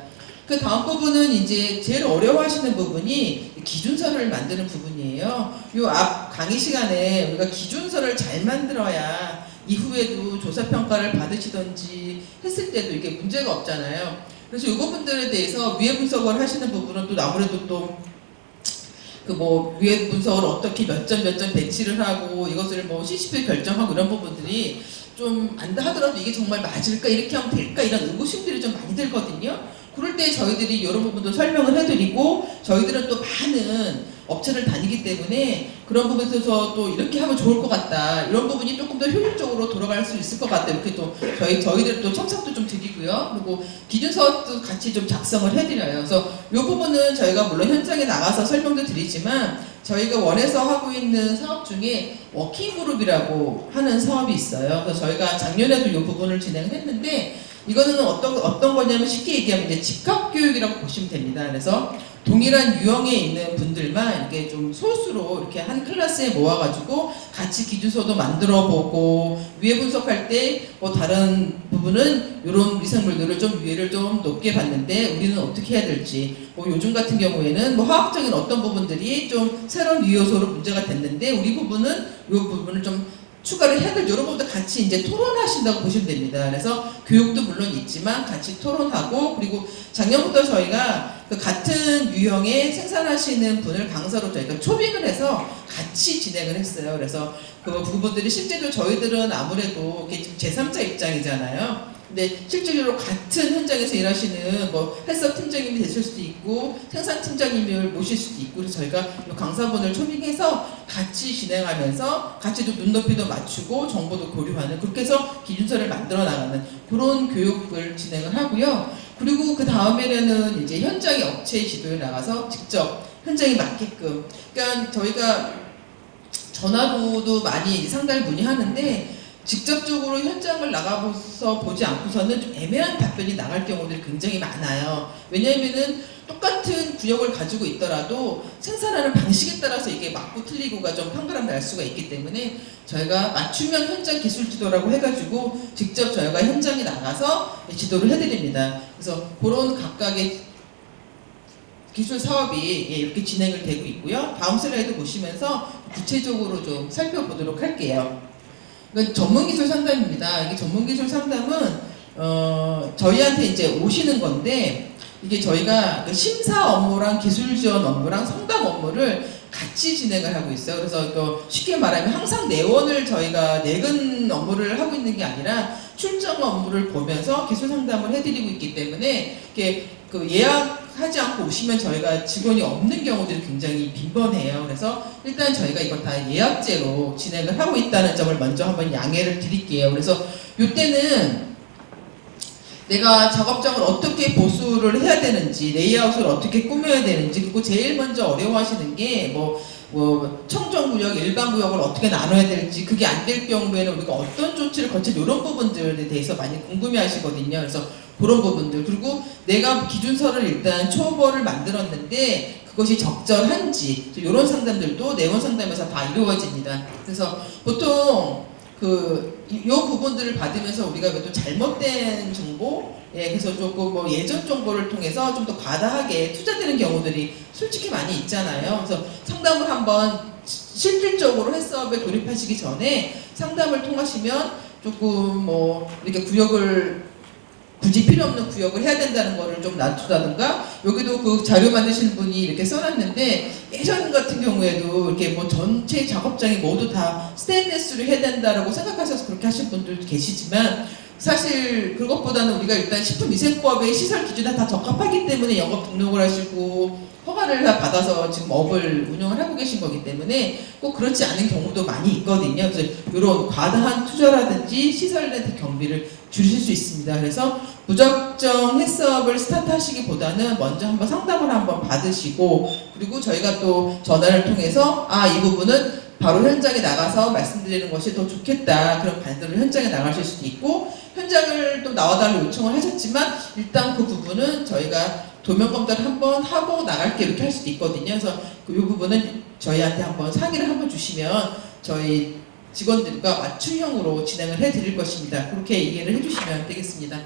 그 다음 부분은 이제 제일 어려워하시는 부분이 기준서를 만드는 부분이에요. 이 앞 강의 시간에 우리가 기준서를 잘 만들어야 이후에도 조사평가를 받으시던지 했을 때도 이게 문제가 없잖아요. 그래서 이 부분들에 대해서 위해 분석을 하시는 부분은 또 아무래도 또 그 뭐 위해 분석을 어떻게 몇 점 배치를 하고 이것을 뭐 CCP 결정하고 이런 부분들이 좀 안다 하더라도 이게 정말 맞을까, 이렇게 하면 될까, 이런 의구심들이 좀 많이 들거든요. 그럴 때 저희들이 이런 부분도 설명을 해드리고, 저희들은 또 많은 업체를 다니기 때문에 그런 부분에서 또 이렇게 하면 좋을 것 같다, 이런 부분이 조금 더 효율적으로 돌아갈 수 있을 것 같다, 이렇게 또 저희들 또 첨삭도 좀 드리고요. 그리고 기준서도 같이 좀 작성을 해드려요. 그래서 이 부분은 저희가 물론 현장에 나가서 설명도 드리지만 저희가 원에서 하고 있는 사업 중에 워킹그룹이라고 하는 사업이 있어요. 그래서 저희가 작년에도 이 부분을 진행을 했는데, 이거는 어떤 거냐면 쉽게 얘기하면 이제 집합교육이라고 보시면 됩니다. 그래서 동일한 유형에 있는 분들만 이렇게 좀 소수로 이렇게 한 클래스에 모아가지고 같이 기준서도 만들어보고, 위해 분석할 때 뭐 다른 부분은 이런 미생물들을 좀 위해를 좀 높게 봤는데 우리는 어떻게 해야 될지, 뭐 요즘 같은 경우에는 뭐 화학적인 어떤 부분들이 좀 새로운 위해 요소로 문제가 됐는데 우리 부분은 이 부분을 좀 추가를 해야 될 이런 것도 같이 이제 토론하신다고 보시면 됩니다. 그래서 교육도 물론 있지만 같이 토론하고, 그리고 작년부터 저희가 그 같은 유형의 생산하시는 분을 강사로 저희가 초빙을 해서 같이 진행을 했어요. 그래서 그 부분들이 실제로 저희들은 아무래도 이게 제3자 입장이잖아요. 근데 실질적으로 같은 현장에서 일하시는 뭐 헬스업 팀장님이 되실 수도 있고 생산 팀장님을 모실 수도 있고, 그래서 저희가 강사분을 초빙해서 같이 진행하면서 같이 좀 눈높이도 맞추고 정보도 교류하는, 그렇게 해서 기준서를 만들어 나가는 그런 교육을 진행을 하고요. 그리고 그 다음에는 이제 현장의 업체 지도에 나가서 직접 현장에 맞게끔, 그러니까 저희가 전화로도 많이 상담을 문의하는데 직접적으로 현장을 나가서 보지 않고서는 좀 애매한 답변이 나갈 경우들이 굉장히 많아요. 왜냐하면은 똑같은 구역을 가지고 있더라도 생산하는 방식에 따라서 이게 맞고 틀리고가 좀 편가름 날 수가 있기 때문에 저희가 맞춤형 현장 기술 지도라고 해가지고 직접 저희가 현장에 나가서 지도를 해드립니다. 그래서 그런 각각의 기술 사업이 이렇게 진행을 되고 있고요. 다음 슬라이드 보시면서 구체적으로 좀 살펴보도록 할게요. 이건 전문기술 상담입니다. 이게 전문기술 상담은 저희한테 이제 오시는 건데, 이게 저희가 그 심사 업무랑 기술 지원 업무랑 상담 업무를 같이 진행을 하고 있어요. 그래서 쉽게 말하면 항상 내원을 저희가 내근 업무를 하고 있는 게 아니라 출장 업무를 보면서 기술 상담을 해드리고 있기 때문에 이렇게 그 예약하지 않고 오시면 저희가 직원이 없는 경우들이 굉장히 빈번해요. 그래서 일단 저희가 이걸 다 예약제로 진행을 하고 있다는 점을 먼저 한번 양해를 드릴게요. 그래서 이때는 내가 작업장을 어떻게 보수를 해야 되는지, 레이아웃을 어떻게 꾸며야 되는지, 그리고 제일 먼저 어려워하시는 게 뭐 청정구역, 일반구역을 어떻게 나눠야 될지, 그게 안 될 경우에는 우리가 어떤 조치를 거칠 이런 부분들에 대해서 많이 궁금해하시거든요. 그래서 그런 부분들, 그리고 내가 기준서를 일단 초보를 만들었는데 그것이 적절한지 이런 상담들도 내원 상담에서 다 이루어집니다. 그래서 보통 이 부분들을 받으면서 우리가 또 잘못된 정보, 그래서 조금 뭐 예전 정보를 통해서 좀 더 과다하게 투자되는 경우들이 솔직히 많이 있잖아요. 그래서 상담을 한번 실질적으로 헬스업에 돌입하시기 전에 상담을 통하시면 조금 뭐 이렇게 구역을 굳이 필요 없는 구역을 해야 된다는 거를 좀 낮추다든가, 여기도 그 자료 만드시는 분이 이렇게 써놨는데 예전 같은 경우에도 이렇게 뭐 전체 작업장이 모두 다 스테인리스로 해야 된다라고 생각하셔서 그렇게 하신 분들도 계시지만, 사실 그것보다는 우리가 일단 식품위생법의 시설 기준에 다 적합하기 때문에 영업 등록을 하시고 허가를 다 받아서 지금 업을 운영을 하고 계신 거기 때문에 꼭 그렇지 않은 경우도 많이 있거든요. 그래서 이런 과다한 투자라든지 시설의 경비를 줄이실 수 있습니다. 그래서 무작정 헬스업을 스타트하시기보다는 먼저 한번 상담을 한번 받으시고, 그리고 저희가 또 전화를 통해서 이 부분은 바로 현장에 나가서 말씀드리는 것이 더 좋겠다, 그런 반대로 현장에 나가실 수도 있고, 현장을 또 나와달라고 요청을 하셨지만 일단 그 부분은 저희가 도면 검사를 한번 하고 나갈게 이렇게 할 수도 있거든요. 그래서 이 부분은 저희한테 한번 상의를 한번 주시면 저희 직원들과 맞춤형으로 진행을 해드릴 것입니다. 그렇게 이해를 해주시면 되겠습니다.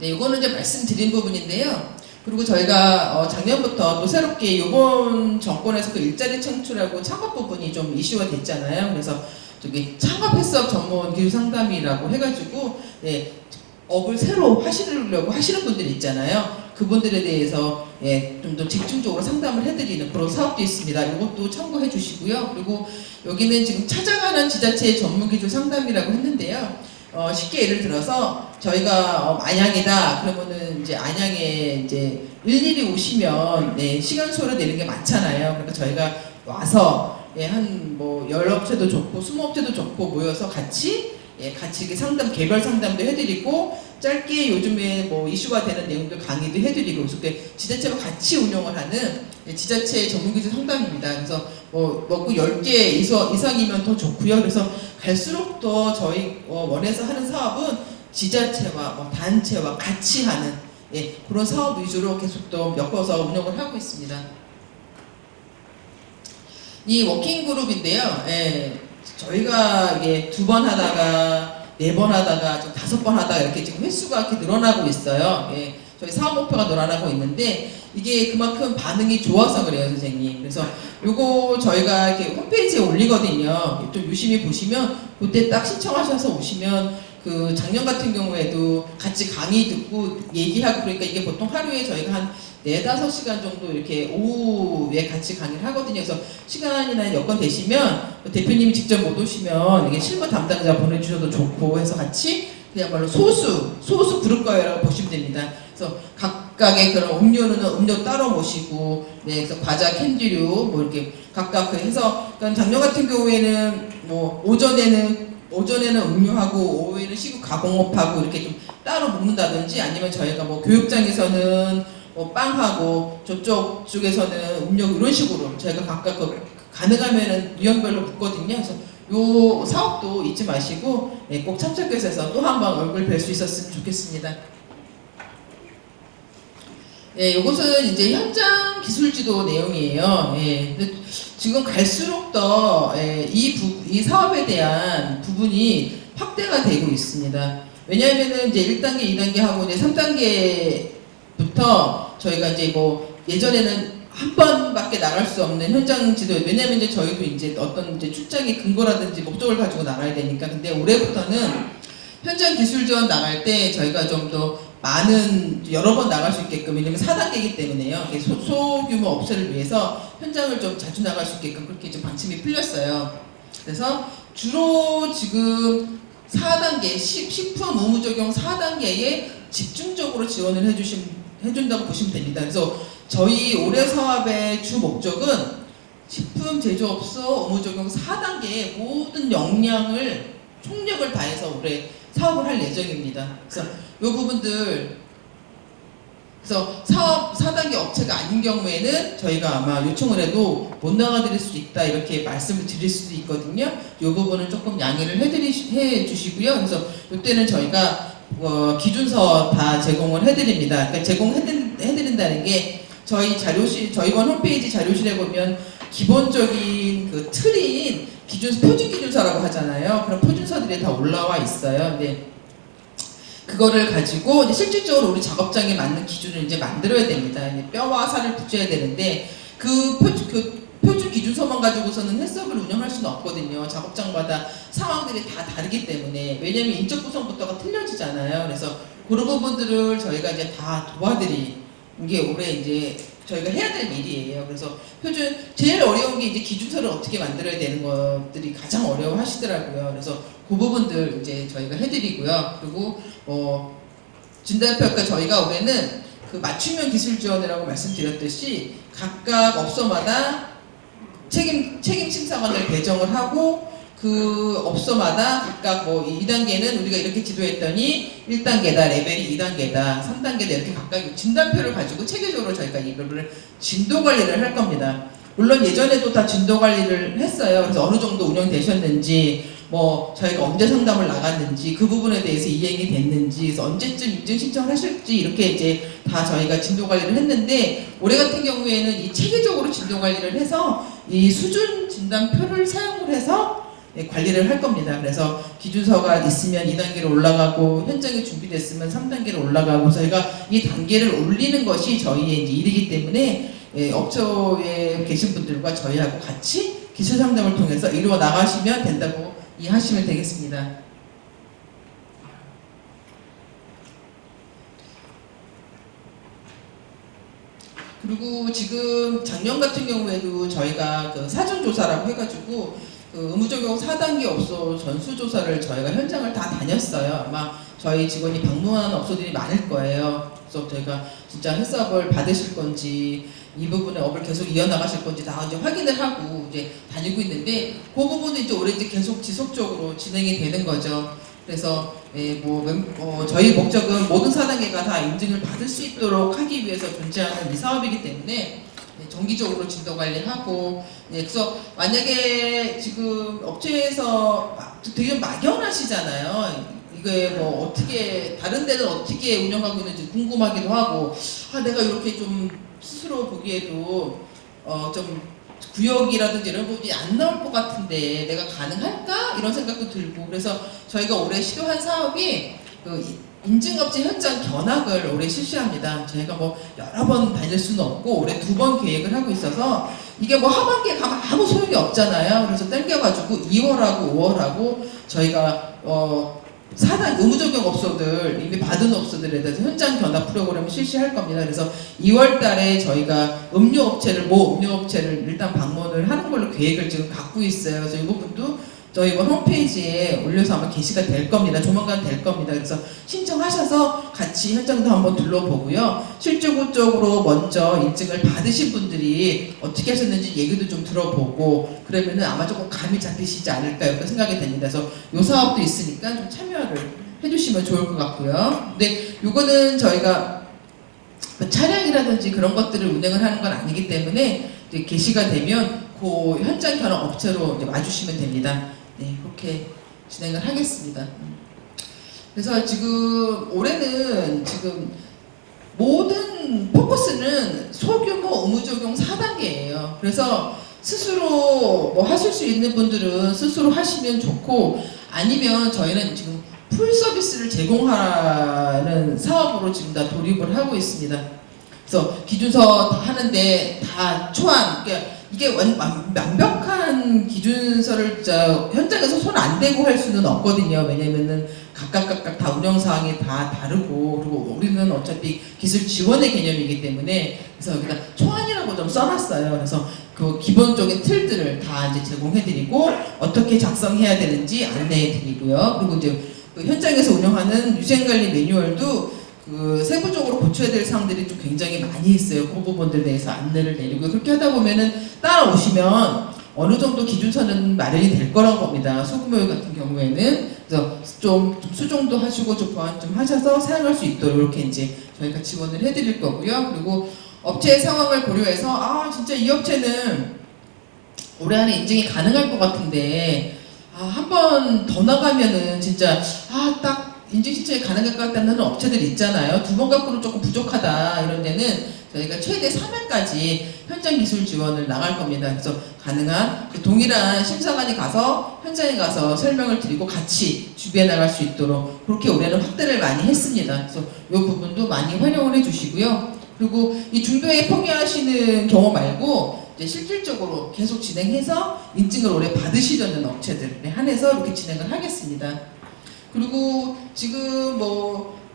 네, 이거는 이제 말씀드린 부분인데요. 그리고 저희가 작년부터 또 새롭게 이번 정권에서 그 일자리 창출하고 창업 부분이 좀 이슈가 됐잖아요. 그래서 저기 창업 헬스업 전문 기술 상담이라고 해가지고 업을 새로 하시려고 하시는 분들이 있잖아요. 그분들에 대해서 좀 더 집중적으로 상담을 해드리는 그런 사업도 있습니다. 이것도 참고해 주시고요. 그리고 여기는 지금 찾아가는 지자체 전문기술 상담이라고 했는데요. 쉽게 예를 들어서 저희가 안양이다 그러면은 이제 안양에 이제 일일이 오시면 시간소를 내는 게 많잖아요. 그러니까 저희가 와서 한 뭐 10업체도 좋고 20업체도 좋고 모여서 같이 이렇게 상담, 개별 상담도 해드리고, 짧게 요즘에 뭐 이슈가 되는 내용들 강의도 해드리고, 그래서 지자체와 같이 운영을 하는 지자체 전문기술 상담입니다. 그래서 뭐 10개 이상이면 더 좋고요. 그래서 갈수록 더 저희 원에서 하는 사업은 지자체와 뭐 단체와 같이 하는 그런 사업 위주로 계속 또 엮어서 운영을 하고 있습니다. 이 워킹 그룹인데요. 저희가 이게 2번 하다가 4번 하다가 좀 5번 하다가 이렇게 지금 횟수가 이렇게 늘어나고 있어요. 저희 사업 목표가 늘어나고 있는데 이게 그만큼 반응이 좋아서 그래요, 선생님. 그래서 요거 저희가 이렇게 홈페이지에 올리거든요. 좀 유심히 보시면 그때 딱 신청하셔서 오시면 그 작년 같은 경우에도 같이 강의 듣고 얘기하고, 그러니까 이게 보통 하루에 저희가 한 4-5시간 정도 이렇게 오후에 같이 강의를 하거든요. 그래서 시간이나 여건 되시면 대표님이 직접 못 오시면 이게 실무 담당자 보내주셔도 좋고 해서 같이 그야말로 소수 그룹 과외라고 보시면 됩니다. 그래서 각각의 그런 음료는 음료 따로 모시고, 그래서 과자, 캔디류 뭐 이렇게 각각 해서, 그러니까 작년 같은 경우에는 뭐 오전에는 음료하고 오후에는 식후 가공업하고 이렇게 좀 따로 먹는다든지, 아니면 저희가 뭐 교육장에서는 뭐 빵하고 저쪽 쪽에서는 음료 이런 식으로 저희가 각각 가능하면은 유형별로 묶거든요. 그래서 요 사업도 잊지 마시고 꼭 참석해서 또 한 번 얼굴 뵐 수 있었으면 좋겠습니다. 요것은 이제 현장 기술지도 내용이에요. 근데 지금 갈수록 더 이 사업에 대한 부분이 확대가 되고 있습니다. 왜냐하면은 이제 1단계, 2단계 하고 이제 3단계부터 저희가 이제 뭐 예전에는 한 번밖에 나갈 수 없는 현장 지도, 왜냐면 이제 저희도 이제 어떤 이제 출장의 근거라든지 목적을 가지고 나가야 되니까. 근데 올해부터는 현장 기술 지원 나갈 때 저희가 좀 더 많은, 여러 번 나갈 수 있게끔, 왜냐면 4단계이기 때문에요. 소규모 업체를 위해서 현장을 좀 자주 나갈 수 있게끔 그렇게 좀 방침이 풀렸어요. 그래서 주로 지금 4단계, 식품 의무 적용 4단계에 집중적으로 지원을 해준다고 보시면 됩니다. 그래서 저희 올해 사업의 주 목적은 식품 제조업소 의무 적용 4단계의 모든 역량을 총력을 다해서 올해 사업을 할 예정입니다. 그래서 이 부분들 그래서 사업 4단계 업체가 아닌 경우에는 저희가 아마 요청을 해도 못 나가드릴 수 있다 이렇게 말씀을 드릴 수도 있거든요. 이 부분은 조금 양해를 해주시고요. 그래서 이때는 저희가 기준서 다 제공을 해드립니다. 그러니까 제공해드린다는 게 저희 자료실, 저희번 홈페이지 자료실에 보면 기본적인 그 틀인 표준 기준서라고 하잖아요. 그런 표준서들이 다 올라와 있어요. 근데 그거를 가지고 이제 실질적으로 우리 작업장에 맞는 기준을 이제 만들어야 됩니다. 이제 뼈와 살을 붙여야 되는데 그 표준 기준서만 가지고서는 헬스업을 운영할 수는 없거든요. 작업장마다 상황들이 다 다르기 때문에. 왜냐면 인적 구성부터가 틀려지잖아요. 그래서 그런 부분들을 저희가 이제 다 도와드리는 게 올해 이제 저희가 해야 될 일이에요. 그래서 제일 어려운 게 이제 기준서를 어떻게 만들어야 되는 것들이 가장 어려워하시더라고요. 그래서 그 부분들 이제 저희가 해드리고요. 그리고 진단평가 저희가 올해는 그 맞춤형 기술 지원이라고 말씀드렸듯이 각각 업소마다 책임 심사관을 배정을 하고 그 업소마다 각각 2단계는 우리가 이렇게 지도했더니 1단계다, 레벨이 2단계다, 3단계다 이렇게 각각 진단표를 가지고 체계적으로 저희가 이거를 진도 관리를 할 겁니다. 물론 예전에도 다 진도 관리를 했어요. 그래서 어느 정도 운영되셨는지, 저희가 언제 상담을 나갔는지, 그 부분에 대해서 이행이 됐는지, 그래서 언제쯤 인증 신청을 하실지 이렇게 이제 다 저희가 진도 관리를 했는데, 올해 같은 경우에는 이 체계적으로 진도 관리를 해서 이 수준 진단표를 사용을 해서 관리를 할 겁니다. 그래서 기준서가 있으면 2단계로 올라가고 현장이 준비됐으면 3단계로 올라가고 저희가 이 단계를 올리는 것이 저희의 이제 일이기 때문에 업체에 계신 분들과 저희하고 같이 기술 상담을 통해서 이루어 나가시면 된다고 이해하시면 되겠습니다. 그리고 지금 작년 같은 경우에도 저희가 그 사전조사라고 해가지고 그 의무적용 4단계 업소 전수조사를 저희가 현장을 다 다녔어요. 아마 저희 직원이 방문하는 업소들이 많을 거예요. 그래서 저희가 진짜 헬스업을 받으실 건지 이 부분에 업을 계속 이어나가실 건지 다 이제 확인을 하고 이제 다니고 있는데 그 부분은 이제 올해 이제 계속 지속적으로 진행이 되는 거죠. 그래서 저희 목적은 모든 4단계가 다 인증을 받을 수 있도록 하기 위해서 존재하는 이 사업이기 때문에 정기적으로 진도 관리하고 그래서 만약에 지금 업체에서 되게 막연하시잖아요. 이게 어떻게 다른 데는 어떻게 운영하고 있는지 궁금하기도 하고 내가 이렇게 좀 스스로 보기에도 좀 구역이라든지 이런 부분이 안 나올 것 같은데 내가 가능할까? 이런 생각도 들고 그래서 저희가 올해 시도한 사업이 인증업체 현장 견학을 올해 실시합니다. 저희가 여러 번 다닐 수는 없고 올해 2번 계획을 하고 있어서 이게 하반기에 가면 아무 소용이 없잖아요. 그래서 땡겨가지고 2월하고 5월하고 저희가 4단 의무적용 업소들 이미 받은 업소들에 대해서 현장 견학 프로그램을 실시할 겁니다. 그래서 2월 달에 저희가 음료업체를 일단 방문을 하는 걸로 계획을 지금 갖고 있어요. 그래서 이 부분도 저희 홈페이지에 올려서 아마 게시가 될 겁니다. 조만간 될 겁니다. 그래서 신청하셔서 같이 현장도 한번 둘러보고요. 실질적으로 먼저 인증을 받으신 분들이 어떻게 하셨는지 얘기도 좀 들어보고 그러면은 아마 조금 감이 잡히시지 않을까 이렇게 생각이 됩니다. 그래서 이 사업도 있으니까 좀 참여를 해주시면 좋을 것 같고요. 근데 이거는 저희가 차량이라든지 그런 것들을 운행을 하는 건 아니기 때문에 이제 게시가 되면 그 현장 견학 업체로 이제 와주시면 됩니다. 네, 그렇게 진행을 하겠습니다. 그래서 지금 올해는 지금 모든 포커스는 소규모 의무적용 4단계예요. 그래서 스스로 하실 수 있는 분들은 스스로 하시면 좋고 아니면 저희는 지금 풀 서비스를 제공하는 사업으로 지금 다 돌입을 하고 있습니다. 그래서 기준서 하는데 다 초안, 그러니까 이게 완벽한 기준서를 현장에서 손 안 대고 할 수는 없거든요. 왜냐면은 각각 다 운영 사항이 다 다르고 그리고 우리는 어차피 기술 지원의 개념이기 때문에 그래서 여기다 초안이라고 좀 써놨어요. 그래서 그 기본적인 틀들을 다 이제 제공해드리고 어떻게 작성해야 되는지 안내해드리고요. 그리고 이제 그 현장에서 운영하는 위생관리 매뉴얼도 그 세부적으로 고쳐야 될 사항들이 좀 굉장히 많이 있어요. 그 부분들에 대해서 안내를 내리고 그렇게 하다 보면은 따라오시면 어느 정도 기준선은 마련이 될 거라고 봅니다. 소규모 같은 경우에는. 그래서 좀 수정도 하시고 좀 보완 좀 하셔서 사용할 수 있도록 이렇게 이제 저희가 지원을 해드릴 거고요. 그리고 업체의 상황을 고려해서 아 진짜 이 업체는 올해 안에 인증이 가능할 것 같은데 한 번 더 나가면은 진짜 딱 인증 신청이 가능할 것 같다는 업체들 있잖아요. 2번 갖고는 조금 부족하다 이런 데는 저희가 최대 3회까지 현장 기술 지원을 나갈 겁니다. 그래서 가능한 그 동일한 심사관이 가서 현장에 가서 설명을 드리고 같이 준비해 나갈 수 있도록 그렇게 올해는 확대를 많이 했습니다. 그래서 이 부분도 많이 활용을 해주시고요. 그리고 이 중도에 포기하시는 경우 말고 이제 실질적으로 계속 진행해서 인증을 올해 받으시려는 업체들에 한해서 이렇게 진행을 하겠습니다. 그리고 지금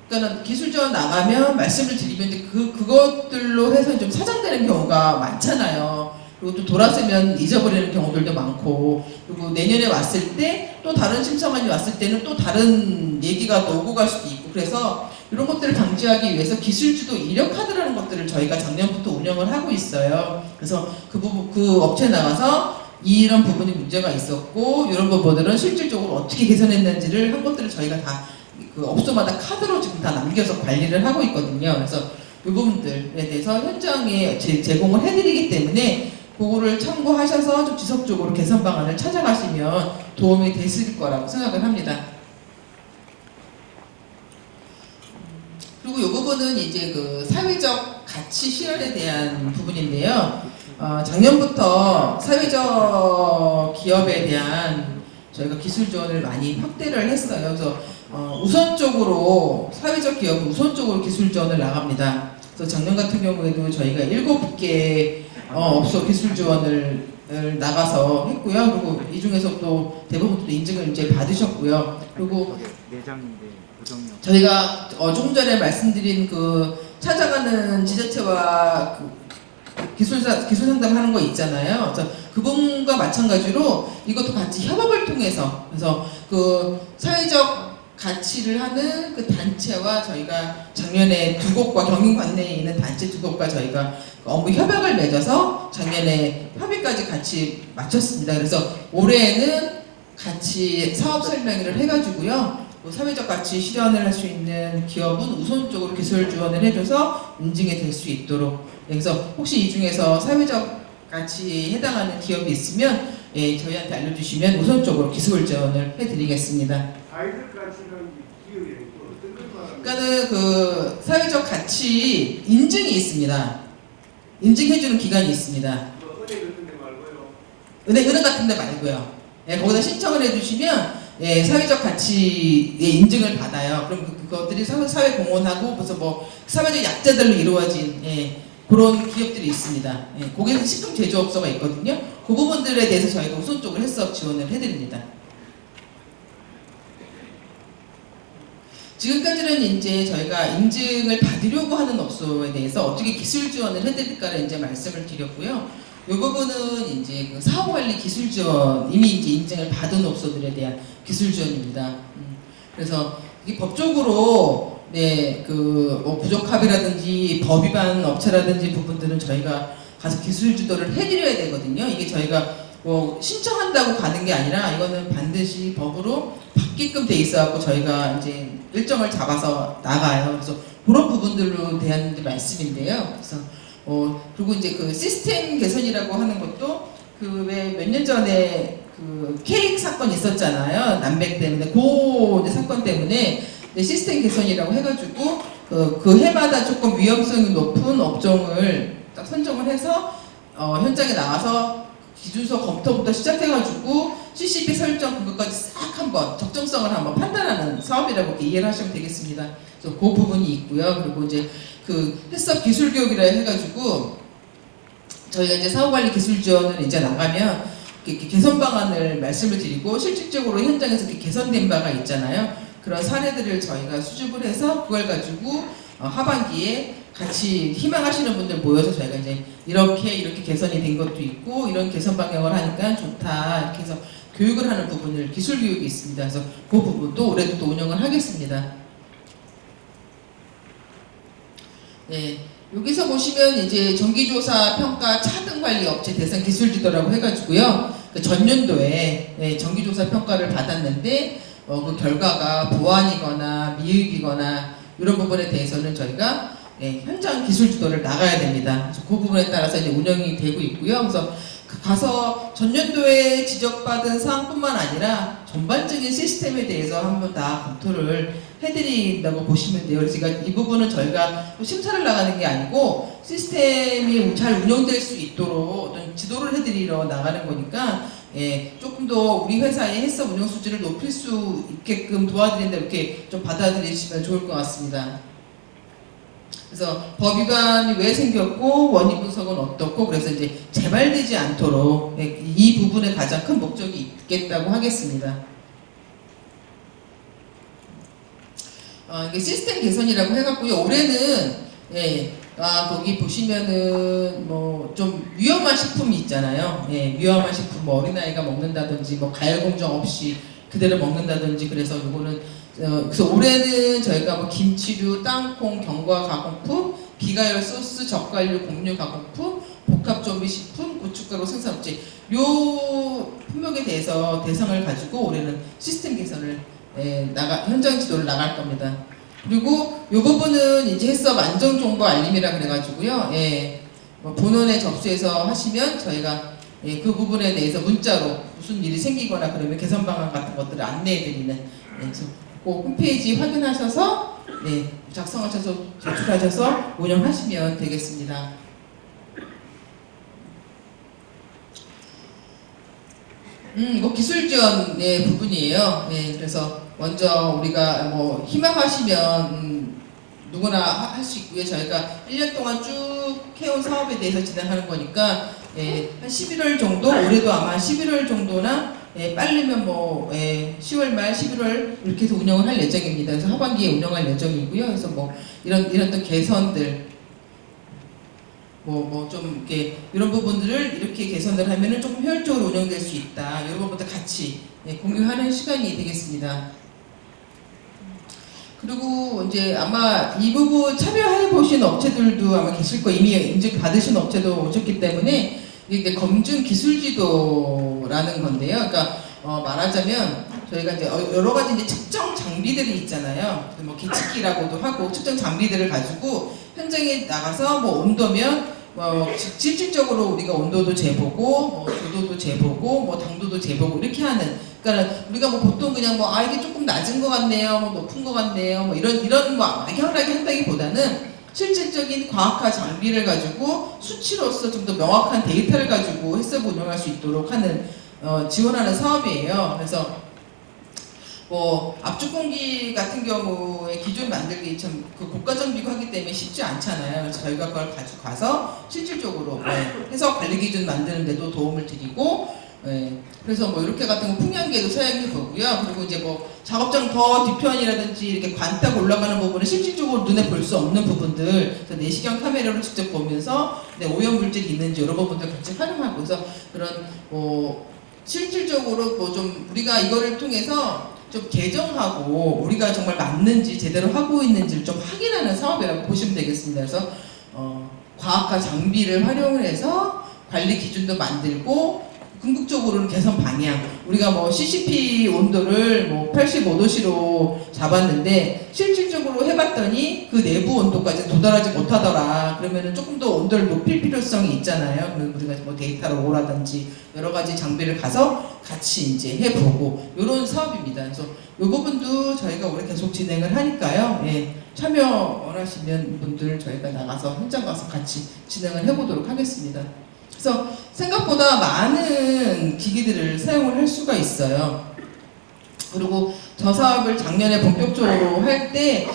그러니까 기술 지원 나가면 말씀을 드리면 이제 그것들로 해서 좀 사장되는 경우가 많잖아요. 그리고 또 돌아서면 잊어버리는 경우들도 많고, 그리고 내년에 왔을 때 또 다른 심사관이 왔을 때는 또 다른 얘기가 또 오고 갈 수도 있고, 그래서 이런 것들을 방지하기 위해서 기술주도 이력 카드라는 것들을 저희가 작년부터 운영을 하고 있어요. 그래서 그 업체 나가서 이런 부분이 문제가 있었고 이런 부분들은 실질적으로 어떻게 개선했는지를 한 것들을 저희가 다 그 업소마다 카드로 지금 다 남겨서 관리를 하고 있거든요. 그래서 이 부분들에 대해서 현장에 제공을 해드리기 때문에 그거를 참고하셔서 좀 지속적으로 개선 방안을 찾아가시면 도움이 되실 거라고 생각을 합니다. 그리고 이 부분은 이제 그 사회적 가치 실현에 대한 부분인데요. 작년부터 사회적 기업에 대한 저희가 기술 지원을 많이 확대를 했어요. 그래서 우선적으로 사회적 기업은 우선적으로 기술 지원을 나갑니다. 그래서 작년 같은 경우에도 저희가 7개 업소 기술 지원을 나가서 했고요. 그리고 이 중에서 또 대부분 또 인증을 이제 받으셨고요. 그리고 저희가 조금 전에 말씀드린 그 찾아가는 지자체와 기술 상담하는 거 있잖아요. 그래서 그분과 마찬가지로 이것도 같이 협업을 통해서 그래서 그 사회적 가치를 하는 그 단체와 저희가 작년에 2곳과 경인 관내에 있는 단체 2곳과 저희가 업무 협약을 맺어서 작년에 협의까지 같이 마쳤습니다. 그래서 올해에는 같이 사업 설명회를 해가지고요. 사회적 가치 실현을 할 수 있는 기업은 우선적으로 기술 지원을 해줘서 인증이 될 수 있도록. 그래서 혹시 이 중에서 사회적 가치에 해당하는 기업이 있으면 저희한테 알려주시면 우선적으로 기술 지원을 해드리겠습니다. 그러니까는 그 사회적 가치 인증이 있습니다. 인증해주는 기관이 있습니다. 은행 같은 데 말고요. 거기다 신청을 해주시면 사회적 가치의 인증을 받아요. 그럼 그것들이 사회 공헌하고 무슨 사회적 약자들로 이루어진 그런 기업들이 있습니다. 거기서 식품 제조업소가 있거든요. 그 부분들에 대해서 저희가 우선적으로 해서 지원을 해드립니다. 지금까지는 이제 저희가 인증을 받으려고 하는 업소에 대해서 어떻게 기술 지원을 해드릴까를 이제 말씀을 드렸고요. 이 부분은 이제 그 사업관리 기술 지원, 이미 이제 인증을 받은 업소들에 대한 기술 지원입니다. 그래서 이게 법적으로 부적합이라든지 법 위반 업체라든지 부분들은 저희가 가서 기술 주도를 해드려야 되거든요. 이게 저희가 신청한다고 가는 게 아니라 이거는 반드시 법으로 받게끔 돼 있어갖고 저희가 이제 일정을 잡아서 나가요. 그래서 그런 부분들로 대한 말씀인데요. 그래서 그리고 이제 그 시스템 개선이라고 하는 것도 그 왜 몇 년 전에 그 케이크 사건 있었잖아요. 남백 때문에 그 사건 때문에 시스템 개선이라고 해가지고 그 해마다 조금 위험성이 높은 업종을 딱 선정을 해서 현장에 나가서 기준서 검토부터 시작해가지고 CCP 설정 그것까지 싹 한번 적정성을 한번 판단하는 사업이라고 이렇게 이해를 하시면 되겠습니다. 그래서 그 부분이 있고요. 그리고 이제 그 햇섭 기술 교육이라 해가지고 저희가 이제 사업관리 기술 지원을 이제 나가면 이렇게 개선 방안을 말씀을 드리고 실질적으로 현장에서 이렇게 개선된 바가 있잖아요. 그런 사례들을 저희가 수집을 해서 그걸 가지고 하반기에 같이 희망하시는 분들 모여서 저희가 이제 이렇게 개선이 된 것도 있고 이런 개선 방향을 하니까 좋다 이렇게 해서 교육을 하는 부분을 기술 교육이 있습니다. 그래서 그 부분도 올해도 또 운영을 하겠습니다. 여기서 보시면 이제 전기조사 평가 차등 관리 업체 대상 기술 지도라고 해가지고요. 그 전년도에 전기조사 평가를 받았는데 그 결과가 보완이거나 미흡이거나 이런 부분에 대해서는 저희가 현장 기술 지도를 나가야 됩니다. 그래서 그 부분에 따라서 이제 운영이 되고 있고요. 그래서 가서 전년도에 지적받은 사항뿐만 아니라 전반적인 시스템에 대해서 한번 다 검토를 해드린다고 보시면 돼요. 그래서 이 부분은 저희가 심사를 나가는 게 아니고 시스템이 잘 운영될 수 있도록 어떤 지도를 해드리러 나가는 거니까 조금 더 우리 회사의 해썹 운영 수준을 높일 수 있게끔 도와드린다 이렇게 좀 받아들이시면 좋을 것 같습니다. 그래서 법 위반이 왜 생겼고 원인 분석은 어떻고 그래서 이제 재발되지 않도록 이 부분에 가장 큰 목적이 있겠다고 하겠습니다. 이게 시스템 개선이라고 해갖고요. 올해는 거기 보시면은 뭐 좀 위험한 식품이 있잖아요. 위험한 식품 뭐 어린아이가 먹는다든지 뭐 가열 공정 없이 그대로 먹는다든지 그래서 요거는 그래서 올해는 저희가 뭐 김치류, 땅콩, 견과 가공품, 비가열 소스, 젓갈류, 곡류 가공품, 복합조미식품, 고춧가루 생산업체 요 품목에 대해서 대상을 가지고 올해는 시스템 개선을 현장 지도를 나갈 겁니다. 그리고 이 부분은 이제 해썹 안전정보 알림이라 그래가지고요. 뭐 본원에 접수해서 하시면 저희가 그 부분에 대해서 문자로 무슨 일이 생기거나 그러면 개선 방안 같은 것들을 안내해드리는 그래서 그 홈페이지 확인하셔서 작성하셔서 제출하셔서 운영하시면 되겠습니다. 이거 기술 지원 부분이에요. 그래서 먼저 우리가 뭐 희망하시면 누구나 할 수 있고요. 저희가 1년 동안 쭉 해온 사업에 대해서 진행하는 거니까 한 11월 정도, 올해도 아마 11월 정도나 빠르면 뭐 10월 말 11월 이렇게 해서 운영을 할 예정입니다. 그래서 하반기에 운영할 예정이고요. 그래서 뭐 이런 또 개선들 뭐 좀 이렇게 이런 부분들을 이렇게 개선을 하면은 조금 효율적으로 운영될 수 있다. 이런 부분부터 같이 공유하는 시간이 되겠습니다. 그리고 이제 아마 이 부분 참여해 보신 업체들도 아마 계실 거예요. 이미 인증 받으신 업체도 오셨기 때문에 이게 검증 기술 지도라는 건데요. 그러니까 말하자면 저희가 이제 여러 가지 이제 측정 장비들이 있잖아요. 뭐 계측기라고도 하고 측정 장비들을 가지고 현장에 나가서 뭐 온도면 실질적으로 우리가 온도도 재보고 뭐 조도도 재보고 뭐 당도도 재보고 이렇게 하는 그러니까 우리가 뭐 보통 그냥 뭐 이게 조금 낮은 것 같네요 뭐 높은 것 같네요 뭐 이런 뭐 막연하게 한다기보다는 실질적인 과학화 장비를 가지고 수치로서 좀 더 명확한 데이터를 가지고 해썹 운영할 수 있도록 하는 지원하는 사업이에요. 그래서 뭐 압축 공기 같은 경우에 기존 만들기 참 그 고가 장비고 하기 때문에 쉽지 않잖아요. 그래서 저희가 그걸 가지고 가서 실질적으로 해석 관리 기준 만드는 데도 도움을 드리고 그래서 뭐 이렇게 같은 거 풍량계도 사용해 보고요. 그리고 이제 뭐 작업장 더 뒤편이라든지 이렇게 관탁 올라가는 부분은 실질적으로 눈에 볼 수 없는 부분들 그래서 내시경 카메라로 직접 보면서 오염 물질이 있는지 이런 부분들 같이 활용하고 그래서 그런 뭐 실질적으로 뭐 좀 우리가 이거를 통해서 좀 개정하고 우리가 정말 맞는지 제대로 하고 있는지를 좀 확인하는 사업이라고 보시면 되겠습니다. 그래서 과학과 장비를 활용을 해서 관리 기준도 만들고 궁극적으로는 개선 방향 우리가 뭐 CCP 온도를 뭐 85도씨로 잡았는데 실질적으로 해봤더니 그 내부 온도까지 도달하지 못하더라. 그러면은 조금 더 온도를 높일 필요성이 있잖아요. 그러면 우리가 뭐 데이터로 오라든지 여러 가지 장비를 가서 같이 이제 해보고 이런 사업입니다. 그래서 이 부분도 저희가 올해 계속 진행을 하니까요. 참여 원하시는 분들 저희가 나가서 현장 가서 같이 진행을 해보도록 하겠습니다. 그래서 생각보다 많은 기기들을 사용을 할 수가 있어요. 그리고 저 사업을 작년에 본격적으로 할 때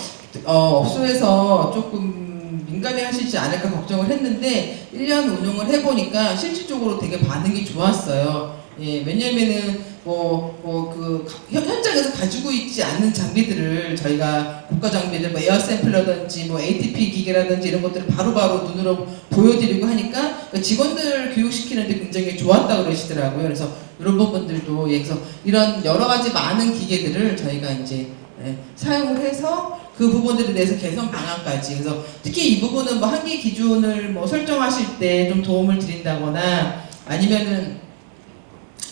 업소에서 조금 민감해 하시지 않을까 걱정을 했는데 1년 운영을 해보니까 실질적으로 되게 반응이 좋았어요. 왜냐면은 그 현장에서 가지고 있지 않는 장비들을 저희가 고가 장비들 뭐 에어 샘플러든지 뭐 ATP 기계라든지 이런 것들을 바로바로 눈으로 보여드리고 하니까 직원들 교육시키는데 굉장히 좋았다 그러시더라고요. 그래서 이런 부분들도 그래서 이런 여러 가지 많은 기계들을 저희가 이제 사용을 해서 그 부분들에 대해서 개선 방안까지. 그래서 특히 이 부분은 뭐 한계 기준을 뭐 설정하실 때 좀 도움을 드린다거나 아니면은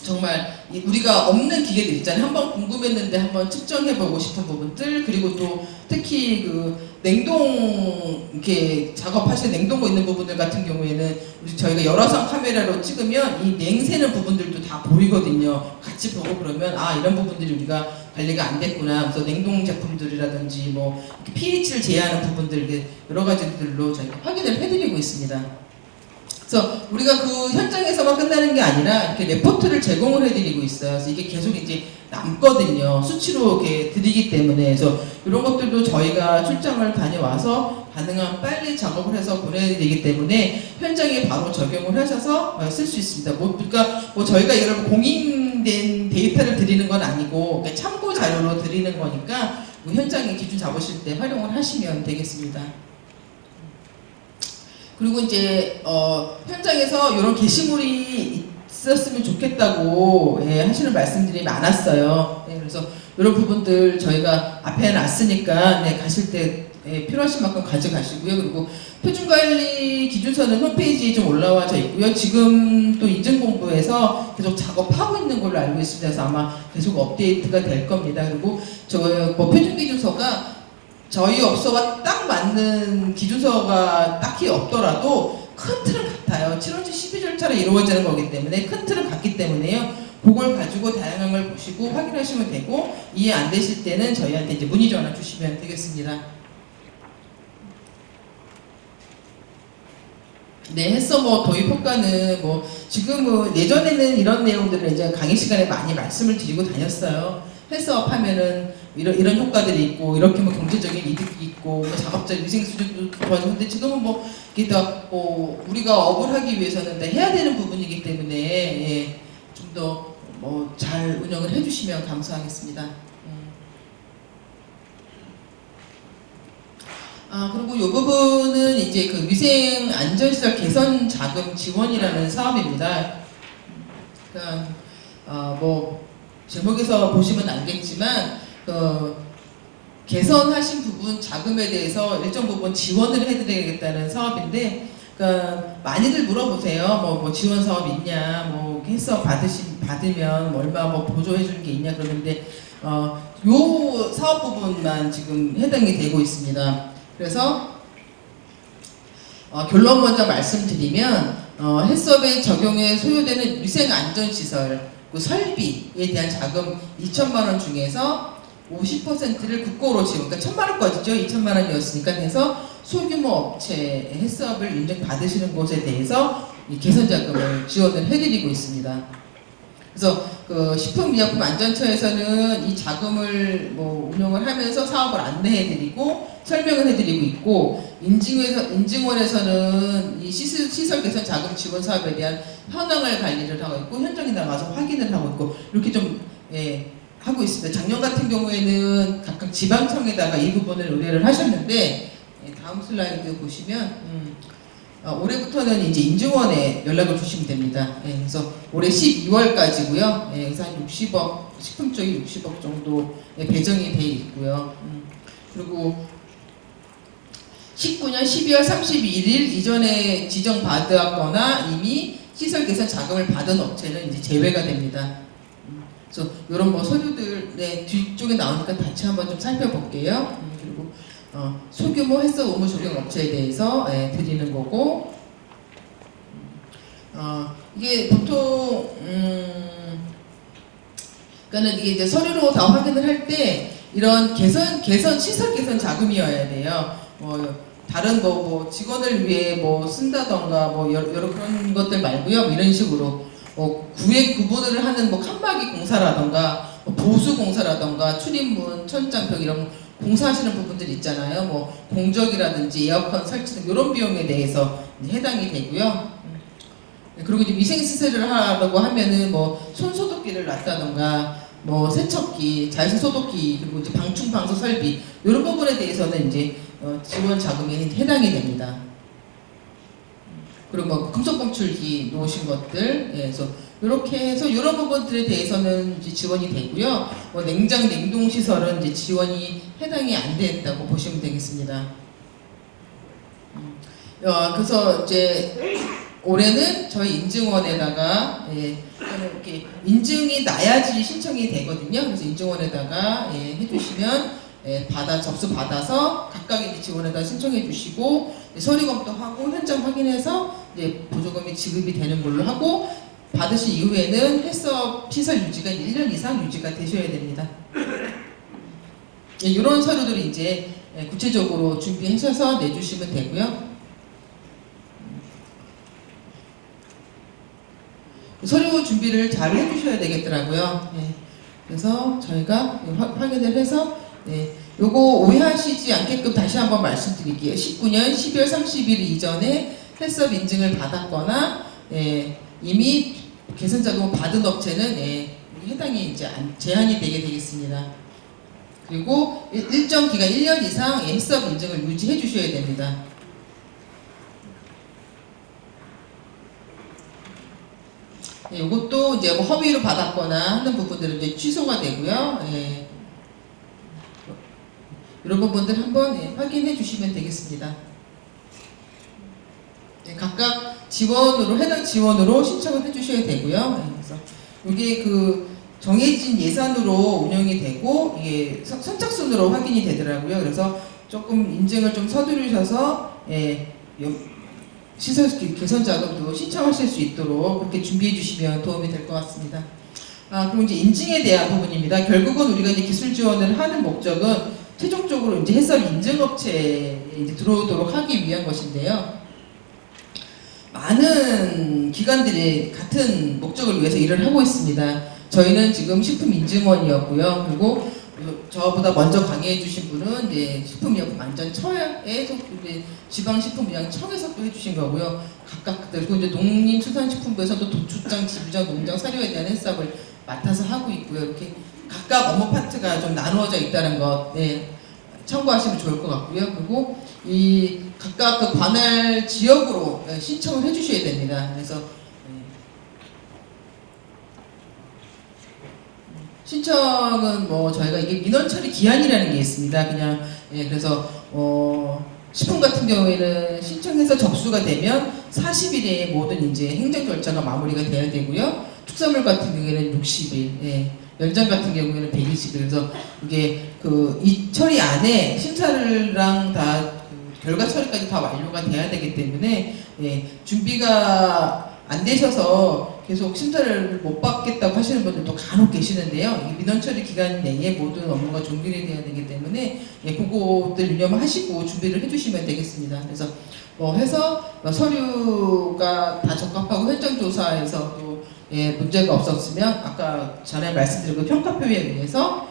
정말 우리가 없는 기계들 있잖아요. 한번 궁금했는데 한번 측정해보고 싶은 부분들, 그리고 또 특히 그 냉동 이렇게 작업하시는 냉동고 있는 부분들 같은 경우에는 저희가 열화상 카메라로 찍으면 이 냉새는 부분들도 다 보이거든요. 같이 보고 그러면 아 이런 부분들이 우리가 관리가 안 됐구나. 그래서 냉동 제품들이라든지 뭐 pH를 제한하는 부분들 여러 가지들로 저희가 확인을 해드리고 있습니다. 그래서 우리가 그 현장에서만 끝나는 게 아니라 이렇게 레포트를 제공을 해드리고 있어요. 그래서 이게 계속 이제 남거든요. 수치로 이렇게 드리기 때문에. 그래서 이런 것들도 저희가 출장을 다녀와서 가능한 빨리 작업을 해서 보내드리기 때문에 현장에 바로 적용을 하셔서 쓸 수 있습니다. 그러니까 뭐 저희가 이런 공인된 데이터를 드리는 건 아니고 참고 자료로 드리는 거니까 뭐 현장에 기준 잡으실 때 활용을 하시면 되겠습니다. 그리고 이제 현장에서 이런 게시물이 있었으면 좋겠다고 하시는 말씀들이 많았어요. 그래서 이런 부분들 저희가 앞에 놨으니까 가실 때 필요하신 만큼 가져가시고요. 그리고 표준관리 기준서는 홈페이지에 좀 올라와져 있고요. 지금 또 인증본부에서 계속 작업하고 있는 걸로 알고 있습니다. 그래서 아마 계속 업데이트가 될 겁니다. 그리고 뭐 표준기준서가 저희 업소가 딱 맞는 기준서가 딱히 없더라도 큰 틀은 같아요. 7원지 12절차로 이루어지는 거기 때문에 큰 틀은 같기 때문에요. 그걸 가지고 다양한 걸 보시고 확인하시면 되고 이해 안 되실 때는 저희한테 이제 문의 전화 주시면 되겠습니다. 네, 해서 뭐 도입 효과는 뭐 지금은 예전에는 이런 내용들을 이제 강의 시간에 많이 말씀을 드리고 다녔어요. 헬스업 하면은 이런 효과들이 있고 이렇게 뭐 경제적인 이득이 있고 뭐 작업적 위생 수준도 좋아지는데 지금은 뭐 이게 뭐 우리가 업을 하기 위해서는 해야 되는 부분이기 때문에 좀 더 뭐 잘 운영을 해주시면 감사하겠습니다. 그리고 이 부분은 이제 그 위생 안전시설 개선 자금 지원이라는 사업입니다. 그러니까 뭐 제목에서 보시면 알겠지만 개선하신 부분 자금에 대해서 일정 부분 지원을 해드리겠다는 사업인데, 그러니까 많이들 물어보세요. 뭐 지원 사업 있냐, 뭐 해서 받으면 뭐 얼마 뭐 보조해 주는 게 있냐 그러는데 요 사업 부분만 지금 해당이 되고 있습니다. 그래서 결론 먼저 말씀드리면 해썹의 적용에 소요되는 위생 안전 시설 그 설비에 대한 자금 2천만 원 중에서 50%를 국고로 지원, 그러니까 1,000만 원까지죠. 2천만 원이었으니까 해서 소규모 업체 해썹을 인증받으시는 곳에 대해서 이 개선 자금을 지원을 해드리고 있습니다. 그래서 그 식품의약품안전처에서는 이 자금을 뭐 운영을 하면서 사업을 안내해드리고 설명을 해드리고 있고, 인증원에서는 이 시설 개선 자금 지원 사업에 대한 현황을 관리를 하고 있고 현장에 나가서 확인을 하고 있고 이렇게 좀 하고 있습니다. 작년 같은 경우에는 각각 지방청에다가 이 부분을 의뢰를 하셨는데 다음 슬라이드 보시면 올해부터는 이제 인증원에 연락을 주시면 됩니다. 그래서 올해 12월까지고요. 그래서 한 60억, 식품 쪽이 60억 정도 배정이 돼 있고요. 그리고 19년 12월 31일 이전에 지정받았거나 이미 시설 개선 자금을 받은 업체는 이제 제외가 됩니다. 그래서 이런 뭐 서류들 뒤쪽에 나오니까 같이 한번 좀 살펴볼게요. 그리고 소규모 헬스 의무 적용 업체에 대해서 드리는 거고, 이게 보통 그러니까는 이게 이제 서류로 다 확인을 할 때 이런 시설 개선 자금이어야 돼요. 다른 뭐 직원을 위해 뭐 쓴다던가 뭐 여러 그런 것들 말고요. 뭐 이런 식으로 구획 구분을 하는 뭐 칸막이 공사라던가 보수 공사라던가 출입문, 천장벽 이런 공사하시는 부분들 있잖아요. 뭐 공적이라든지 에어컨 설치 등 이런 비용에 대해서 해당이 되고요. 그리고 이제 위생 시설을 하려고 하면은 뭐 손소독기를 놨다던가 뭐 세척기, 자외선 소독기, 그리고 이제 방충 방수 설비 이런 부분에 대해서는 이제 지원 자금이 해당이 됩니다. 그리고 뭐 금속 검출기 놓으신 것들, 예, 그래서 이렇게 해서 이런 부분들에 대해서는 이제 지원이 되고요. 뭐 냉장 냉동 시설은 이제 지원이 해당이 안 됐다고 보시면 되겠습니다. 그래서 이제 올해는 저희 인증원에다가 이렇게 인증이 나야지 신청이 되거든요. 그래서 인증원에다가 해주시면 접수 받아서 각각 이제 지원에다 신청해 주시고 서류 검토하고 현장 확인해서 이제 보조금이 지급이 되는 걸로 하고 받으신 이후에는 헬스업 시설 유지가 1년 이상 유지가 되셔야 됩니다. 이런 서류들을 이제 구체적으로 준비하셔서 내주시면 되고요. 서류 준비를 잘 해주셔야 되겠더라고요. 그래서 저희가 확인을 해서 요거 오해하시지 않게끔 다시 한번 말씀드릴게요. 19년 12월 30일 이전에 헬스업 인증을 받았거나 이미 개선 자금을 받은 업체는 해당이 이제 제한이 되게 되겠습니다. 그리고 일정 기간 1년 이상 헬스업 인증을 유지해 주셔야 됩니다. 이것도 이제 뭐 허위로 받았거나 하는 부분들은 이제 취소가 되고요. 이런 부분들 한번 확인해 주시면 되겠습니다. 각각 지원으로 해당 지원으로 신청을 해 주셔야 되고요. 그래서 이게 그 정해진 예산으로 운영이 되고 이게 선착순으로 확인이 되더라고요. 그래서 조금 인증을 좀 서두르셔서 시설 개선 자금도 신청하실 수 있도록 그렇게 준비해 주시면 도움이 될 것 같습니다. 그리고 이제 인증에 대한 부분입니다. 결국은 우리가 이제 기술 지원을 하는 목적은 최종적으로 이제 헬스업 인증업체에 이제 들어오도록 하기 위한 것인데요. 많은 기관들이 같은 목적을 위해서 일을 하고 있습니다. 저희는 지금 식품인증원이었고요. 그리고 저보다 먼저 강의해 주신 분은 이제 식품의약품안전처에서 지방식품의약청에서 또 해주신 거고요. 각각 그리고 이제 농림수산식품부에서도 도축장, 지부장, 농장, 사료에 대한 헬스업을 맡아서 하고 있고요. 이렇게 각각 업무 파트가 좀 나누어져 있다는 것 참고하시면 좋을 것 같고요. 그리고 이 각각 그 관할 지역으로 신청을 해주셔야 됩니다. 그래서 신청은 뭐 저희가 이게 민원 처리 기한이라는 게 있습니다. 그냥 그래서 식품 같은 경우에는 신청해서 접수가 되면 40일에 모든 이제 행정 절차가 마무리가 돼야 되고요. 축산물 같은 경우에는 60일, 연장 같은 경우에는 120일. 그래서 이게 이 처리 안에 심사를랑 다 결과 처리까지 다 완료가 돼야 되기 때문에 준비가 안 되셔서 계속 심사를 못 받겠다고 하시는 분들도 간혹 계시는데요. 이 민원 처리 기간 내에 모든 업무가 종결이 돼야 되기 때문에 그거들 유념하시고 준비를 해주시면 되겠습니다. 그래서 뭐 해서 서류가 다 적합하고 현장 조사에서 또 문제가 없었으면 아까 전에 말씀드린 그 평가표에 의해서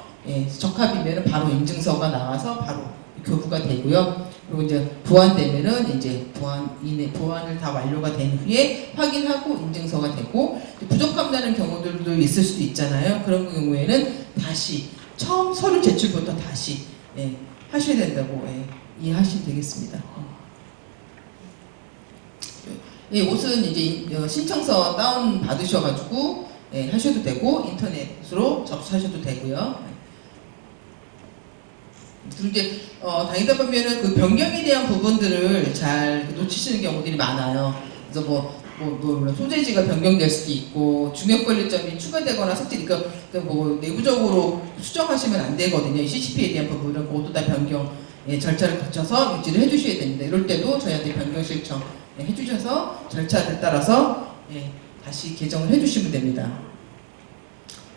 적합이면 바로 인증서가 나와서 바로 교부가 되고요. 그리고 이제 보완되면은 이제 보완을 다 완료가 된 후에 확인하고 인증서가 되고 부족함나는 경우들도 있을 수도 있잖아요. 그런 경우에는 다시 처음 서류 제출부터 다시 하셔야 된다고 이해하시면 되겠습니다. 옷은 이제 신청서 다운 받으셔가지고 하셔도 되고 인터넷으로 접수하셔도 되고요. 그리고 이제 다니다 보면은 그 변경에 대한 부분들을 잘 놓치시는 경우들이 많아요. 그래서 물론 소재지가 변경될 수도 있고 중요 권리점이 추가되거나 삭제, 그러니까 뭐 내부적으로 수정하시면 안 되거든요. CCP에 대한 부분은 모두 다 변경 절차를 거쳐서 유지를 해주셔야 됩니다. 이럴 때도 저희한테 변경 신청 해주셔서 절차를 따라서 다시 개정을 해주시면 됩니다.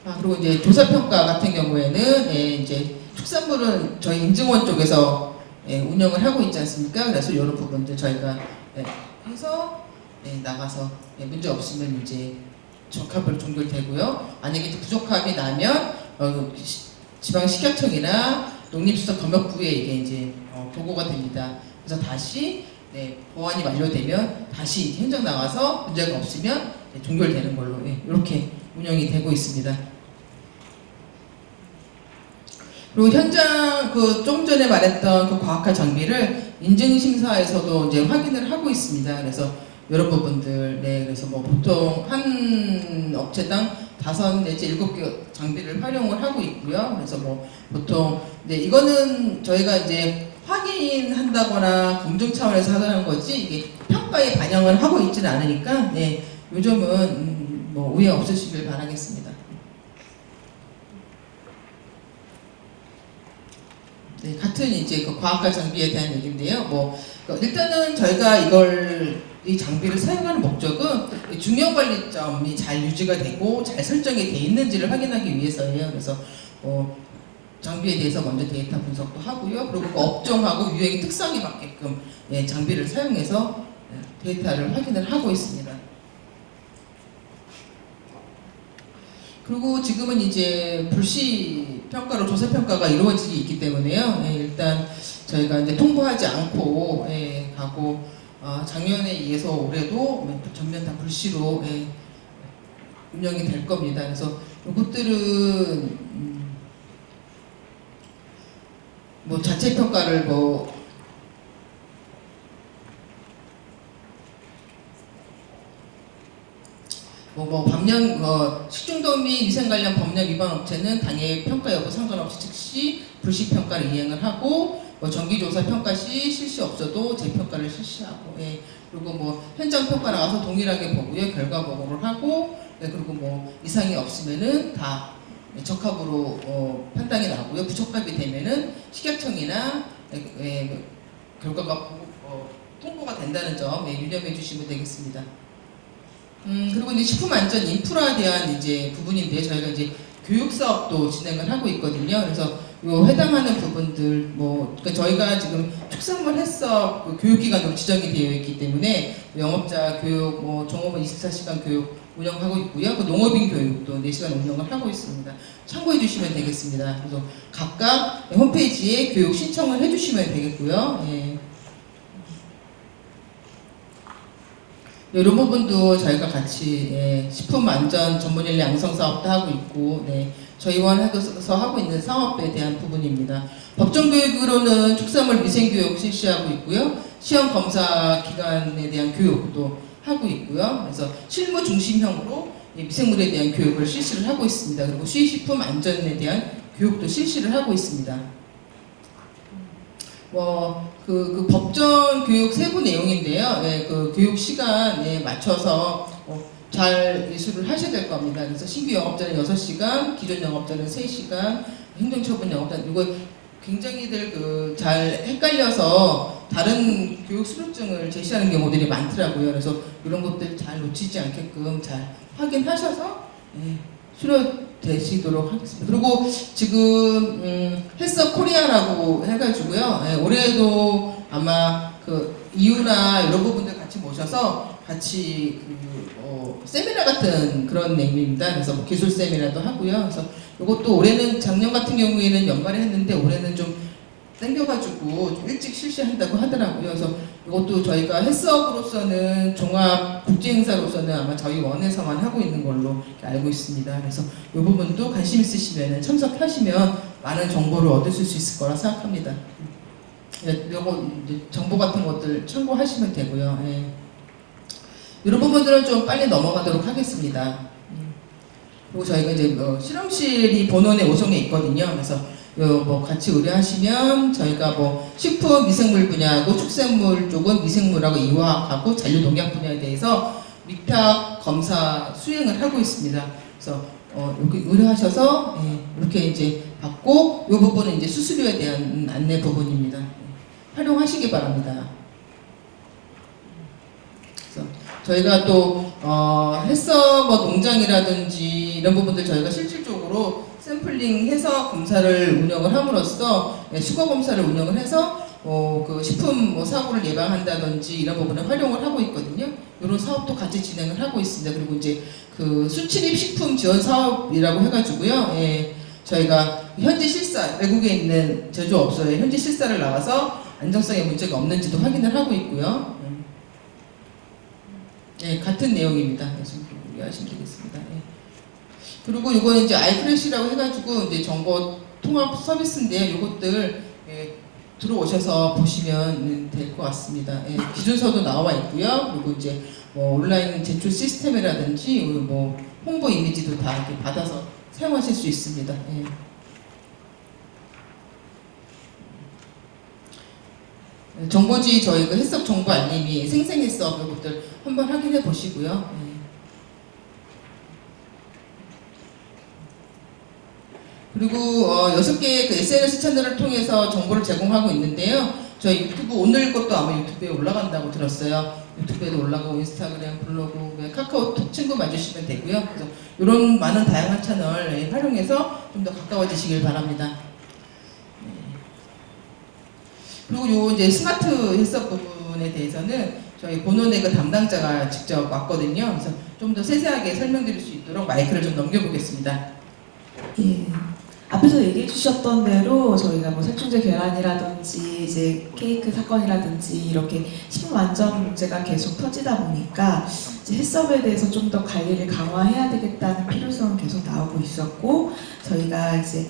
그리고 이제 조사평가 같은 경우에는 이제 축산물은 저희 인증원 쪽에서 운영을 하고 있지 않습니까? 그래서 이런 부분들 저희가 해서 나가서 문제 없으면 이제 적합으로 종결되고요. 만약에 부족함이 나면 지방식약청이나 농림수산검역부에 이게 이제 보고가 됩니다. 그래서 다시 보완이 완료되면 다시 현장 나가서 문제가 없으면 종결되는 걸로 이렇게 운영이 되고 있습니다. 그리고 현장 조금 전에 말했던 그 과학화 장비를 인증심사에서도 이제 확인을 하고 있습니다. 그래서 이런 부분들. 네, 그래서 뭐 보통 한 업체당 5 내지 7개 장비를 활용을 하고 있고요. 그래서 뭐 보통 네, 이거는 저희가 이제 확인한다거나 검증 차원에서 하는 거지 이게 평가에 반영을 하고 있지는 않으니까 네, 요점은 뭐 오해 없으시길 바라겠습니다. 네, 같은 이제 그 과학과 장비에 대한 얘기인데요. 뭐 일단은 저희가 이 장비를 사용하는 목적은 중요 관리점이 잘 유지가 되고 잘 설정이 돼 있는지를 확인하기 위해서예요. 그래서 장비에 대해서 먼저 데이터 분석도 하고요. 그리고 그 업종하고 유행 특성에 맞게끔 예, 장비를 사용해서 데이터를 확인을 하고 있습니다. 그리고 지금은 이제 불시 평가로 조사 평가가 이루어지기 있기 때문에요. 예, 일단 저희가 이제 통보하지 않고 가고 작년에 이어서 올해도 전면 다 불시로 운영이 될 겁니다. 그래서 이것들은 뭐 자체 평가를 뭐 법령 식중독 및 위생 관련 법령 위반 업체는 당해 평가 여부 상관없이 즉시 불시 평가를 이행을 하고 정기조사 평가 시 실시 없어도 재평가를 실시하고 그리고 뭐 현장 평가 나가서 동일하게 보고요 결과 보고를 하고 그리고 뭐 이상이 없으면은 다 적합으로 판단이 나고요 부적합이 되면은 식약청이나 결과가 통보가 된다는 점 유념해 주시면 되겠습니다. 그리고 이제 식품 안전 인프라에 대한 이제 부분인데 저희가 이제 교육 사업도 진행을 하고 있거든요. 그래서 요 해당하는 부분들 그러니까 저희가 지금 축산물 해썹 그 교육기관으로 지정이 되어 있기 때문에 영업자 교육, 종업원 24시간 교육 운영하고 있고요. 그 농업인 교육도 4시간 운영을 하고 있습니다. 참고해 주시면 되겠습니다. 그래서 각각 홈페이지에 교육 신청을 해주시면 되겠고요. 이런 부분도 저희가 같이 식품 안전 전문 인력 양성 사업도 하고 있고 저희원에서 하고 있는 사업에 대한 부분입니다. 법정 교육으로는 축산물 위생 교육 실시하고 있고요. 시험 검사 기간에 대한 교육도 하고 있고요. 그래서 실무 중심형으로 미생물에 대한 교육을 실시를 하고 있습니다. 그리고 수의식품 안전에 대한 교육도 실시를 하고 있습니다. 그 법정 교육 세부 내용인데요. 그 교육 시간에 맞춰서 잘 이수를 하셔야 될 겁니다. 그래서 신규 영업자는 6시간, 기존 영업자는 3시간, 행정처분 영업자 이거 굉장히들 잘 헷갈려서 다른 교육 수료증을 제시하는 경우들이 많더라고요. 그래서 이런 것들 잘 놓치지 않게끔 잘 확인하셔서 수료되시도록 하겠습니다. 그리고 지금 헬스 코리아라고 해가지고요. 올해도 아마 그 이유나 이런 부분들 같이 모셔서 같이 세미나 같은 그런 내용입니다. 그래서 뭐 기술 세미나도 하고요. 그래서 이것도 올해는 작년 같은 경우에는 연말에 했는데 올해는 좀 땡겨가지고 좀 일찍 실시한다고 하더라고요. 그래서 이것도 저희가 헬스업으로서는 종합 국제 행사로서는 아마 저희 원에서만 하고 있는 걸로 알고 있습니다. 그래서 이 부분도 관심 있으시면 참석하시면 많은 정보를 얻으실 수 있을 거라 생각합니다. 요거 정보 같은 것들 참고하시면 되고요. 이런 부분들은 좀 빨리 넘어가도록 하겠습니다. 그리고 저희가 이제 실험실이 본원에 오송에 있거든요. 그래서 같이 의뢰하시면 저희가 식품 미생물 분야하고 축산물 쪽은 미생물하고 이화학하고 잔류 농약 분야에 대해서 위탁 검사 수행을 하고 있습니다. 그래서 이렇게 의뢰하셔서 이렇게 이제 받고 이 부분은 이제 수수료에 대한 안내 부분입니다. 활용하시기 바랍니다. 그래서 저희가 또 헬서 농장이라든지 이런 부분들 저희가 실질적으로 샘플링해서 검사를 운영을 함으로써 수거 검사를 운영을 해서 그 식품 사고를 예방한다든지 이런 부분을 활용을 하고 있거든요. 이런 사업도 같이 진행을 하고 있습니다. 그리고 이제 그 수출입 식품 지원 사업이라고 해가지고요. 저희가 현지 실사 외국에 있는 제조업소에 현지 실사를 나와서 안정성에 문제가 없는지도 확인을 하고 있고요. 같은 내용입니다. 좀 이해하시면 되겠습니다. 그리고 이거는 이제 아이프레시라고 해가지고 이제 정보 통합 서비스인데요. 이것들 들어오셔서 보시면 될 것 같습니다. 예, 기준서도 나와 있고요. 그리고 이제 뭐 온라인 제출 시스템이라든지 뭐 홍보 이미지도 다 이렇게 받아서 사용하실 수 있습니다. 예. 정보지 저희 그 해썹 정보 알림이 생생했어 그것들 한번 확인해 보시고요. 예. 그리고 6개의 그 SNS 채널을 통해서 정보를 제공하고 있는데요. 저희 유튜브 오늘 것도 아마 유튜브에 올라간다고 들었어요. 유튜브에도 올라가고 인스타그램, 블로그, 카카오톡 친구 만주시면 되고요. 그래서 이런 많은 다양한 채널 활용해서 좀 더 가까워지시길 바랍니다. 그리고 요 이제 스마트 헬스 부분에 대해서는 저희 본원의 그 담당자가 직접 왔거든요. 그래서 좀 더 세세하게 설명드릴 수 있도록 마이크를 좀 넘겨보겠습니다. 예. 앞에서 얘기해 주셨던 대로 저희가 뭐 살충제 계란이라든지 이제 케이크 사건이라든지 이렇게 식품 안전 문제가 계속 터지다 보니까 이제 헬스업에 대해서 좀 더 관리를 강화해야 되겠다는 필요성은 계속 나오고 있었고, 저희가 이제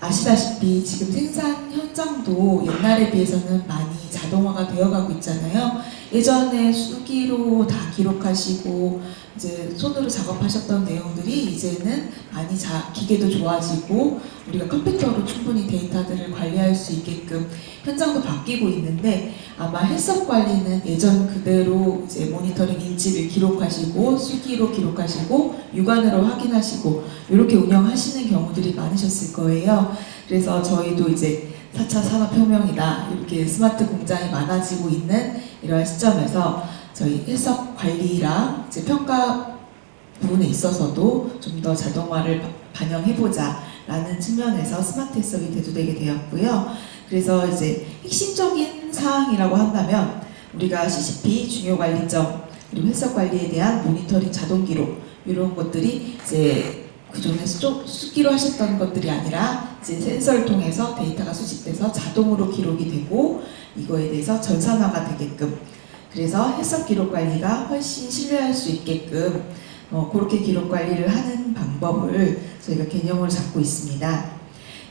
아시다시피 지금 생산 현장도 옛날에 비해서는 많이 자동화가 되어가고 있잖아요. 예전에 수기로 다 기록하시고 이제 손으로 작업하셨던 내용들이 이제는 많이 기계도 좋아지고 우리가 컴퓨터로 충분히 데이터들을 관리할 수 있게끔 현장도 바뀌고 있는데, 아마 헬스업 관리는 예전 그대로 이제 모니터링 일지를 기록하시고 수기로 기록하시고 육안으로 확인하시고 이렇게 운영하시는 경우들이 많으셨을 거예요. 그래서 저희도 이제 4차 산업혁명이다, 이렇게 스마트 공장이 많아지고 있는 이러한 시점에서 저희 헬스업 관리랑 이제 평가 부분에 있어서도 좀 더 자동화를 반영해보자 라는 측면에서 스마트 헬스업이 대두되게 되었고요. 그래서 이제 핵심적인 사항이라고 한다면 우리가 CCP, 중요 관리점, 그리고 헬스업 관리에 대한 모니터링 자동 기록, 이런 것들이 이제 그전에 수기로 하셨던 것들이 아니라 이제 센서를 통해서 데이터가 수집돼서 자동으로 기록이 되고 이거에 대해서 전산화가 되게끔, 그래서 헬스업 기록 관리가 훨씬 신뢰할 수 있게끔 그렇게 기록 관리를 하는 방법을 저희가 개념으로 잡고 있습니다.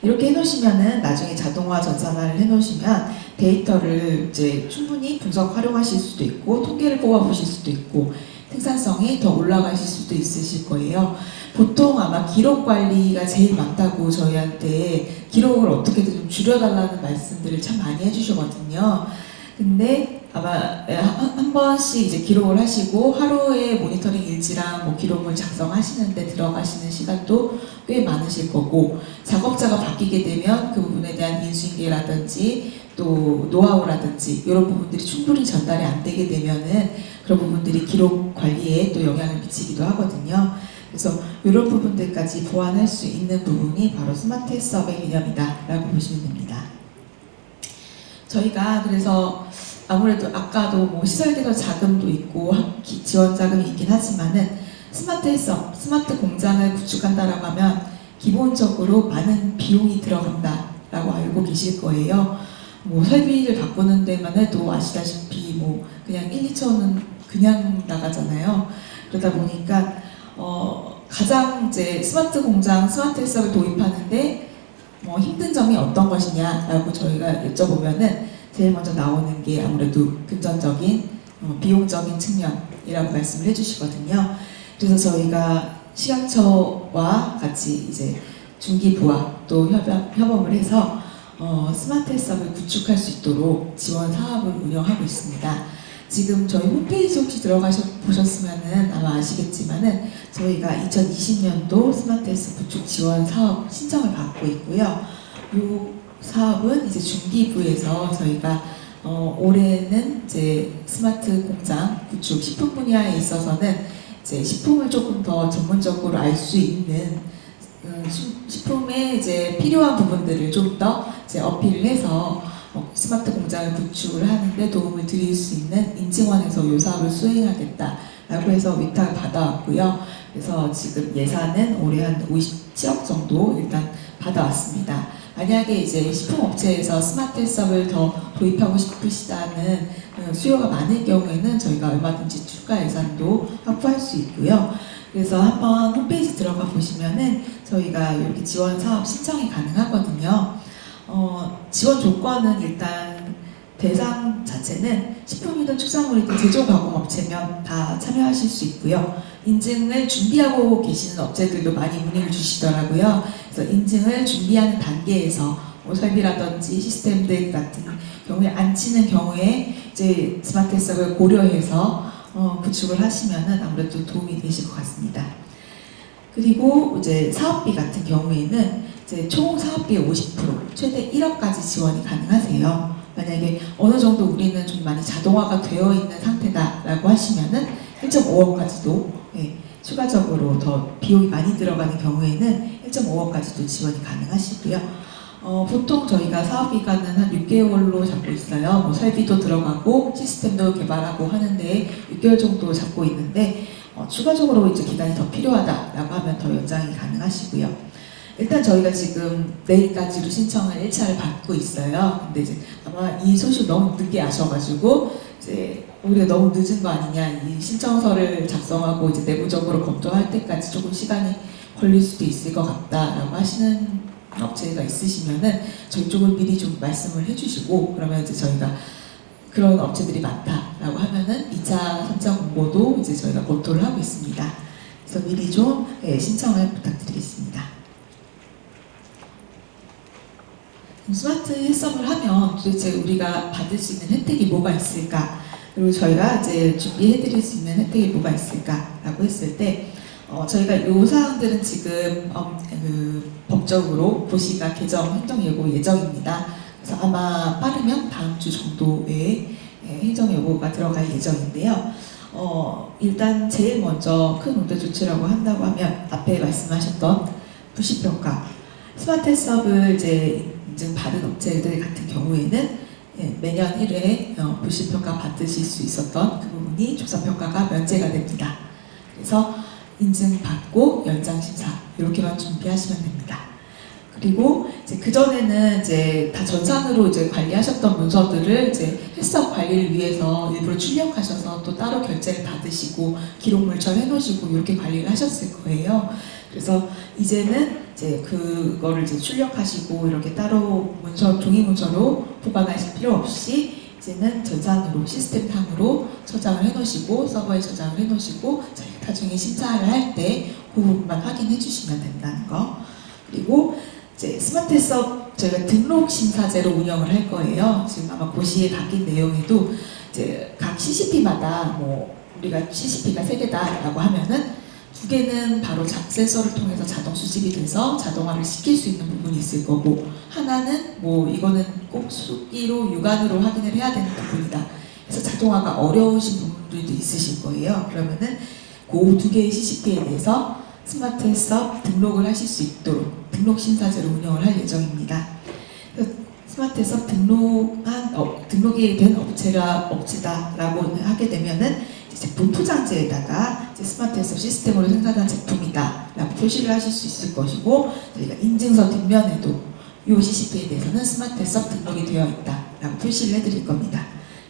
이렇게 해놓으시면은 나중에 자동화 전산화를 해놓으시면 데이터를 이제 충분히 분석 활용하실 수도 있고 통계를 뽑아보실 수도 있고 생산성이 더 올라가실 수도 있으실 거예요. 보통 아마 기록 관리가 제일 많다고 저희한테 기록을 어떻게든 좀 줄여달라는 말씀들을 참 많이 해주시거든요. 근데 아마 한 번씩 이제 기록을 하시고 하루에 모니터링 일지랑 뭐 기록을 작성하시는데 들어가시는 시간도 꽤 많으실 거고, 작업자가 바뀌게 되면 그 부분에 대한 인수인계라든지 또 노하우라든지 이런 부분들이 충분히 전달이 안 되게 되면은 그런 부분들이 기록 관리에 또 영향을 미치기도 하거든요. 그래서 이런 부분들까지 보완할 수 있는 부분이 바로 스마트 헬스업의 개념이다라고 보시면 됩니다. 저희가 그래서 아무래도 아까도 뭐 시설개설 자금도 있고 지원 자금이 있긴 하지만은 스마트 헬스업, 스마트 공장을 구축한다라고 하면 기본적으로 많은 비용이 들어간다라고 알고 계실 거예요. 뭐 설비를 바꾸는 데만 해도 아시다시피 뭐 그냥 1, 2천은 그냥 나가잖아요. 그러다 보니까 가장 이제 스마트 공장, 스마트 헬스업을 도입하는데 뭐 힘든 점이 어떤 것이냐라고 저희가 여쭤보면은 제일 먼저 나오는 게 아무래도 금전적인 비용적인 측면이라고 말씀을 해주시거든요. 그래서 저희가 식약처와 같이 이제 중기부와 또 협업을 해서 스마트 헬스업을 구축할 수 있도록 지원 사업을 운영하고 있습니다. 지금 저희 홈페이지 혹시 보셨으면은 아마 아시겠지만은 저희가 2020년도 스마트 헬스 구축 지원 사업 신청을 받고 있고요. 요 사업은 이제 중기부에서 저희가 올해는 이제 스마트 공장 구축 식품 분야에 있어서는 이제 식품을 조금 더 전문적으로 알 수 있는 식품에 이제 필요한 부분들을 좀 더 이제 어필을 해서 스마트 공장을 구축을 하는데 도움을 드릴 수 있는 인증원에서 이 사업을 수행하겠다라고 해서 위탁을 받아왔고요. 그래서 지금 예산은 올해 한 57억 정도 일단 받아왔습니다. 만약에 이제 식품업체에서 스마트 헬스업을 더 도입하고 싶으시다는 수요가 많을 경우에는 저희가 얼마든지 추가 예산도 확보할 수 있고요. 그래서 한번 홈페이지 들어가 보시면은 저희가 이렇게 지원 사업 신청이 가능하거든요. 지원 조건은 일단 대상 자체는 식품이든 축산물이든 제조가공업체면 다 참여하실 수 있고요. 인증을 준비하고 계시는 업체들도 많이 문의를 주시더라고요. 그래서 인증을 준비하는 단계에서 뭐 설비라든지 시스템들 같은 경우에 안 치는 경우에 이제 스마트 해석을 고려해서 구축을 하시면은 아무래도 도움이 되실 것 같습니다. 그리고 이제 사업비 같은 경우에는 이제 총 사업비의 50% 최대 1억까지 지원이 가능하세요. 만약에 어느 정도 우리는 좀 많이 자동화가 되어 있는 상태다라고 하시면은 1.5억까지도 추가적으로 더 비용이 많이 들어가는 경우에는 1.5억까지도 지원이 가능하시고요. 보통 저희가 사업 기간은 한 6개월로 잡고 있어요. 뭐 설비도 들어가고 시스템도 개발하고 하는데 6개월 정도 잡고 있는데 추가적으로 이제 기간이 더 필요하다라고 하면 더 연장이 가능하시고요. 일단 저희가 지금 내일까지로 신청을 1차를 받고 있어요. 근데 이제 아마 이 소식 너무 늦게 아셔가지고 이제 우리가 너무 늦은 거 아니냐, 이 신청서를 작성하고 이제 내부적으로 검토할 때까지 조금 시간이 걸릴 수도 있을 것 같다라고 하시는 업체가 있으시면은 저희 쪽을 미리 좀 말씀을 해주시고, 그러면 이제 저희가 그런 업체들이 많다라고 하면은 2차, 3차 공고도 이제 저희가 검토를 하고 있습니다. 그래서 미리 좀 신청을 부탁드리겠습니다. 스마트 해썹을 하면 도대체 우리가 받을 수 있는 혜택이 뭐가 있을까? 그리고 저희가 이제 준비해드릴 수 있는 혜택이 뭐가 있을까라고 했을 때 저희가 이 사항들은 지금 법적으로 고시가 개정 행정예고 예정입니다. 그래서 아마 빠르면 다음 주 정도에 행정예고가 들어갈 예정인데요. 일단 제일 먼저 큰 우대 조치라고 한다고 하면 앞에 말씀하셨던 불시평가, 스마트 해썹을 이제 인증 받은 업체들 같은 경우에는 매년 1회 불시평가 받으실 수 있었던 그 부분이 조사평가가 면제가 됩니다. 그래서 인증받고 연장심사 이렇게만 준비하시면 됩니다. 그리고 이제 그전에는 이제 다 전산으로 이제 관리하셨던 문서들을 이제 해썹 관리를 위해서 일부러 출력하셔서 또 따로 결제를 받으시고 기록 물처 해놓으시고 이렇게 관리를 하셨을 거예요. 그래서 이제는 이제 그거를 이제 출력하시고 이렇게 따로 문서, 종이 문서로 보관하실 필요 없이 이제는 전산으로 시스템상으로 저장을 해놓으시고 서버에 저장을 해놓으시고 저희가 나중에 심사를 할 때 그 부분만 확인해 주시면 된다는 거. 그리고 이제 스마트 해썹 저희가 등록 심사제로 운영을 할 거예요. 지금 아마 고시에 바뀐 내용에도 이제 각 CCP마다 뭐 우리가 CCP가 3개다라고 하면은 2개는 바로 센서를 통해서 자동 수집이 돼서 자동화를 시킬 수 있는 부분이 있을 거고, 하나는 뭐 이거는 꼭 수기로 육안으로 확인을 해야 되는 부분이다. 그래서 자동화가 어려우신 부분들도 있으실 거예요. 그러면은 그 2개의 CCP에 대해서 스마트 해썹 등록을 하실 수 있도록 등록 심사제로 운영을 할 예정입니다. 스마트 해썹 등록이 된 업체다라고 하게 되면은 제품 포장지에다가 스마트 해썹 시스템으로 생산한 제품이다라고 표시를 하실 수 있을 것이고, 저희가 인증서 뒷면에도 이 CCP에 대해서는 스마트 해썹 등록이 되어 있다라고 표시를 해드릴 겁니다.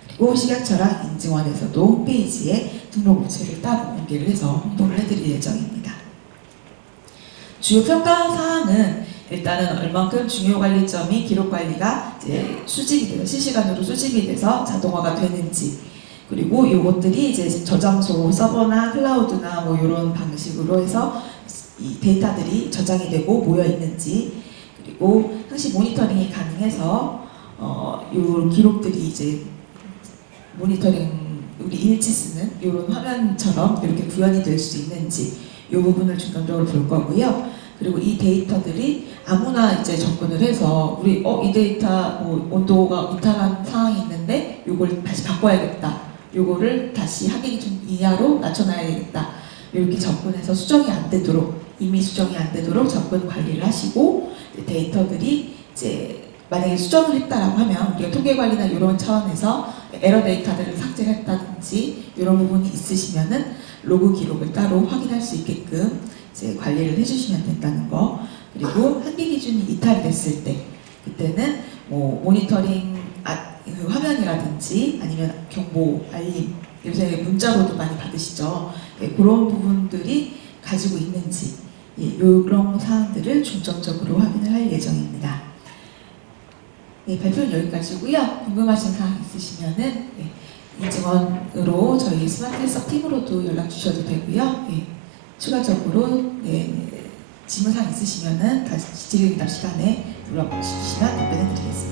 그리고 식약처랑 인증원에서도 홈페이지에 등록 업체를 따로 공개를 해서 홍보를 해드릴 예정입니다. 주요 평가 사항은 일단은 얼만큼 중요 관리점이 기록 관리가 이제 수집이 돼서 실시간으로 수집이 돼서 자동화가 되는지, 그리고 이것들이 이제 저장소 서버나 클라우드나 뭐 이런 방식으로 해서 이 데이터들이 저장이 되고 모여 있는지, 그리고 항시 모니터링이 가능해서 이 기록들이 이제 모니터링 우리 일지 쓰는 이런 화면처럼 이렇게 구현이 될 수 있는지 이 부분을 중점적으로 볼 거고요. 그리고 이 데이터들이 아무나 이제 접근을 해서 우리 이 데이터 뭐 온도가 이탈한 상황이 있는데 이걸 다시 바꿔야겠다, 요거를 다시 하객 기준 이하로 낮춰놔야겠다, 이렇게 접근해서 수정이 안 되도록, 이미 수정이 안 되도록 접근 관리를 하시고, 데이터들이 이제 만약에 수정을 했다라고 하면 우리가 통계 관리나 이런 차원에서 에러 데이터들을 삭제를 했다든지 이런 부분이 있으시면은 로그 기록을 따로 확인할 수 있게끔 이제 관리를 해주시면 된다는 거. 그리고 한계 기준이 이탈이 됐을 때 그때는 뭐 모니터링 화면이라든지 아니면 경보 알림, 요새 문자로도 많이 받으시죠. 그런 부분들이 가지고 있는지 이런 사항들을 중점적으로 확인을 할 예정입니다. 예, 발표는 여기까지고요. 궁금하신 사항 있으시면은 이증원으로 저희 스마트 헬스 팀으로도 연락 주셔도 되고요. 추가적으로 질문사항 있으시면은 다시 질의응답 시간에 물어보시면 답변해 드리겠습니다.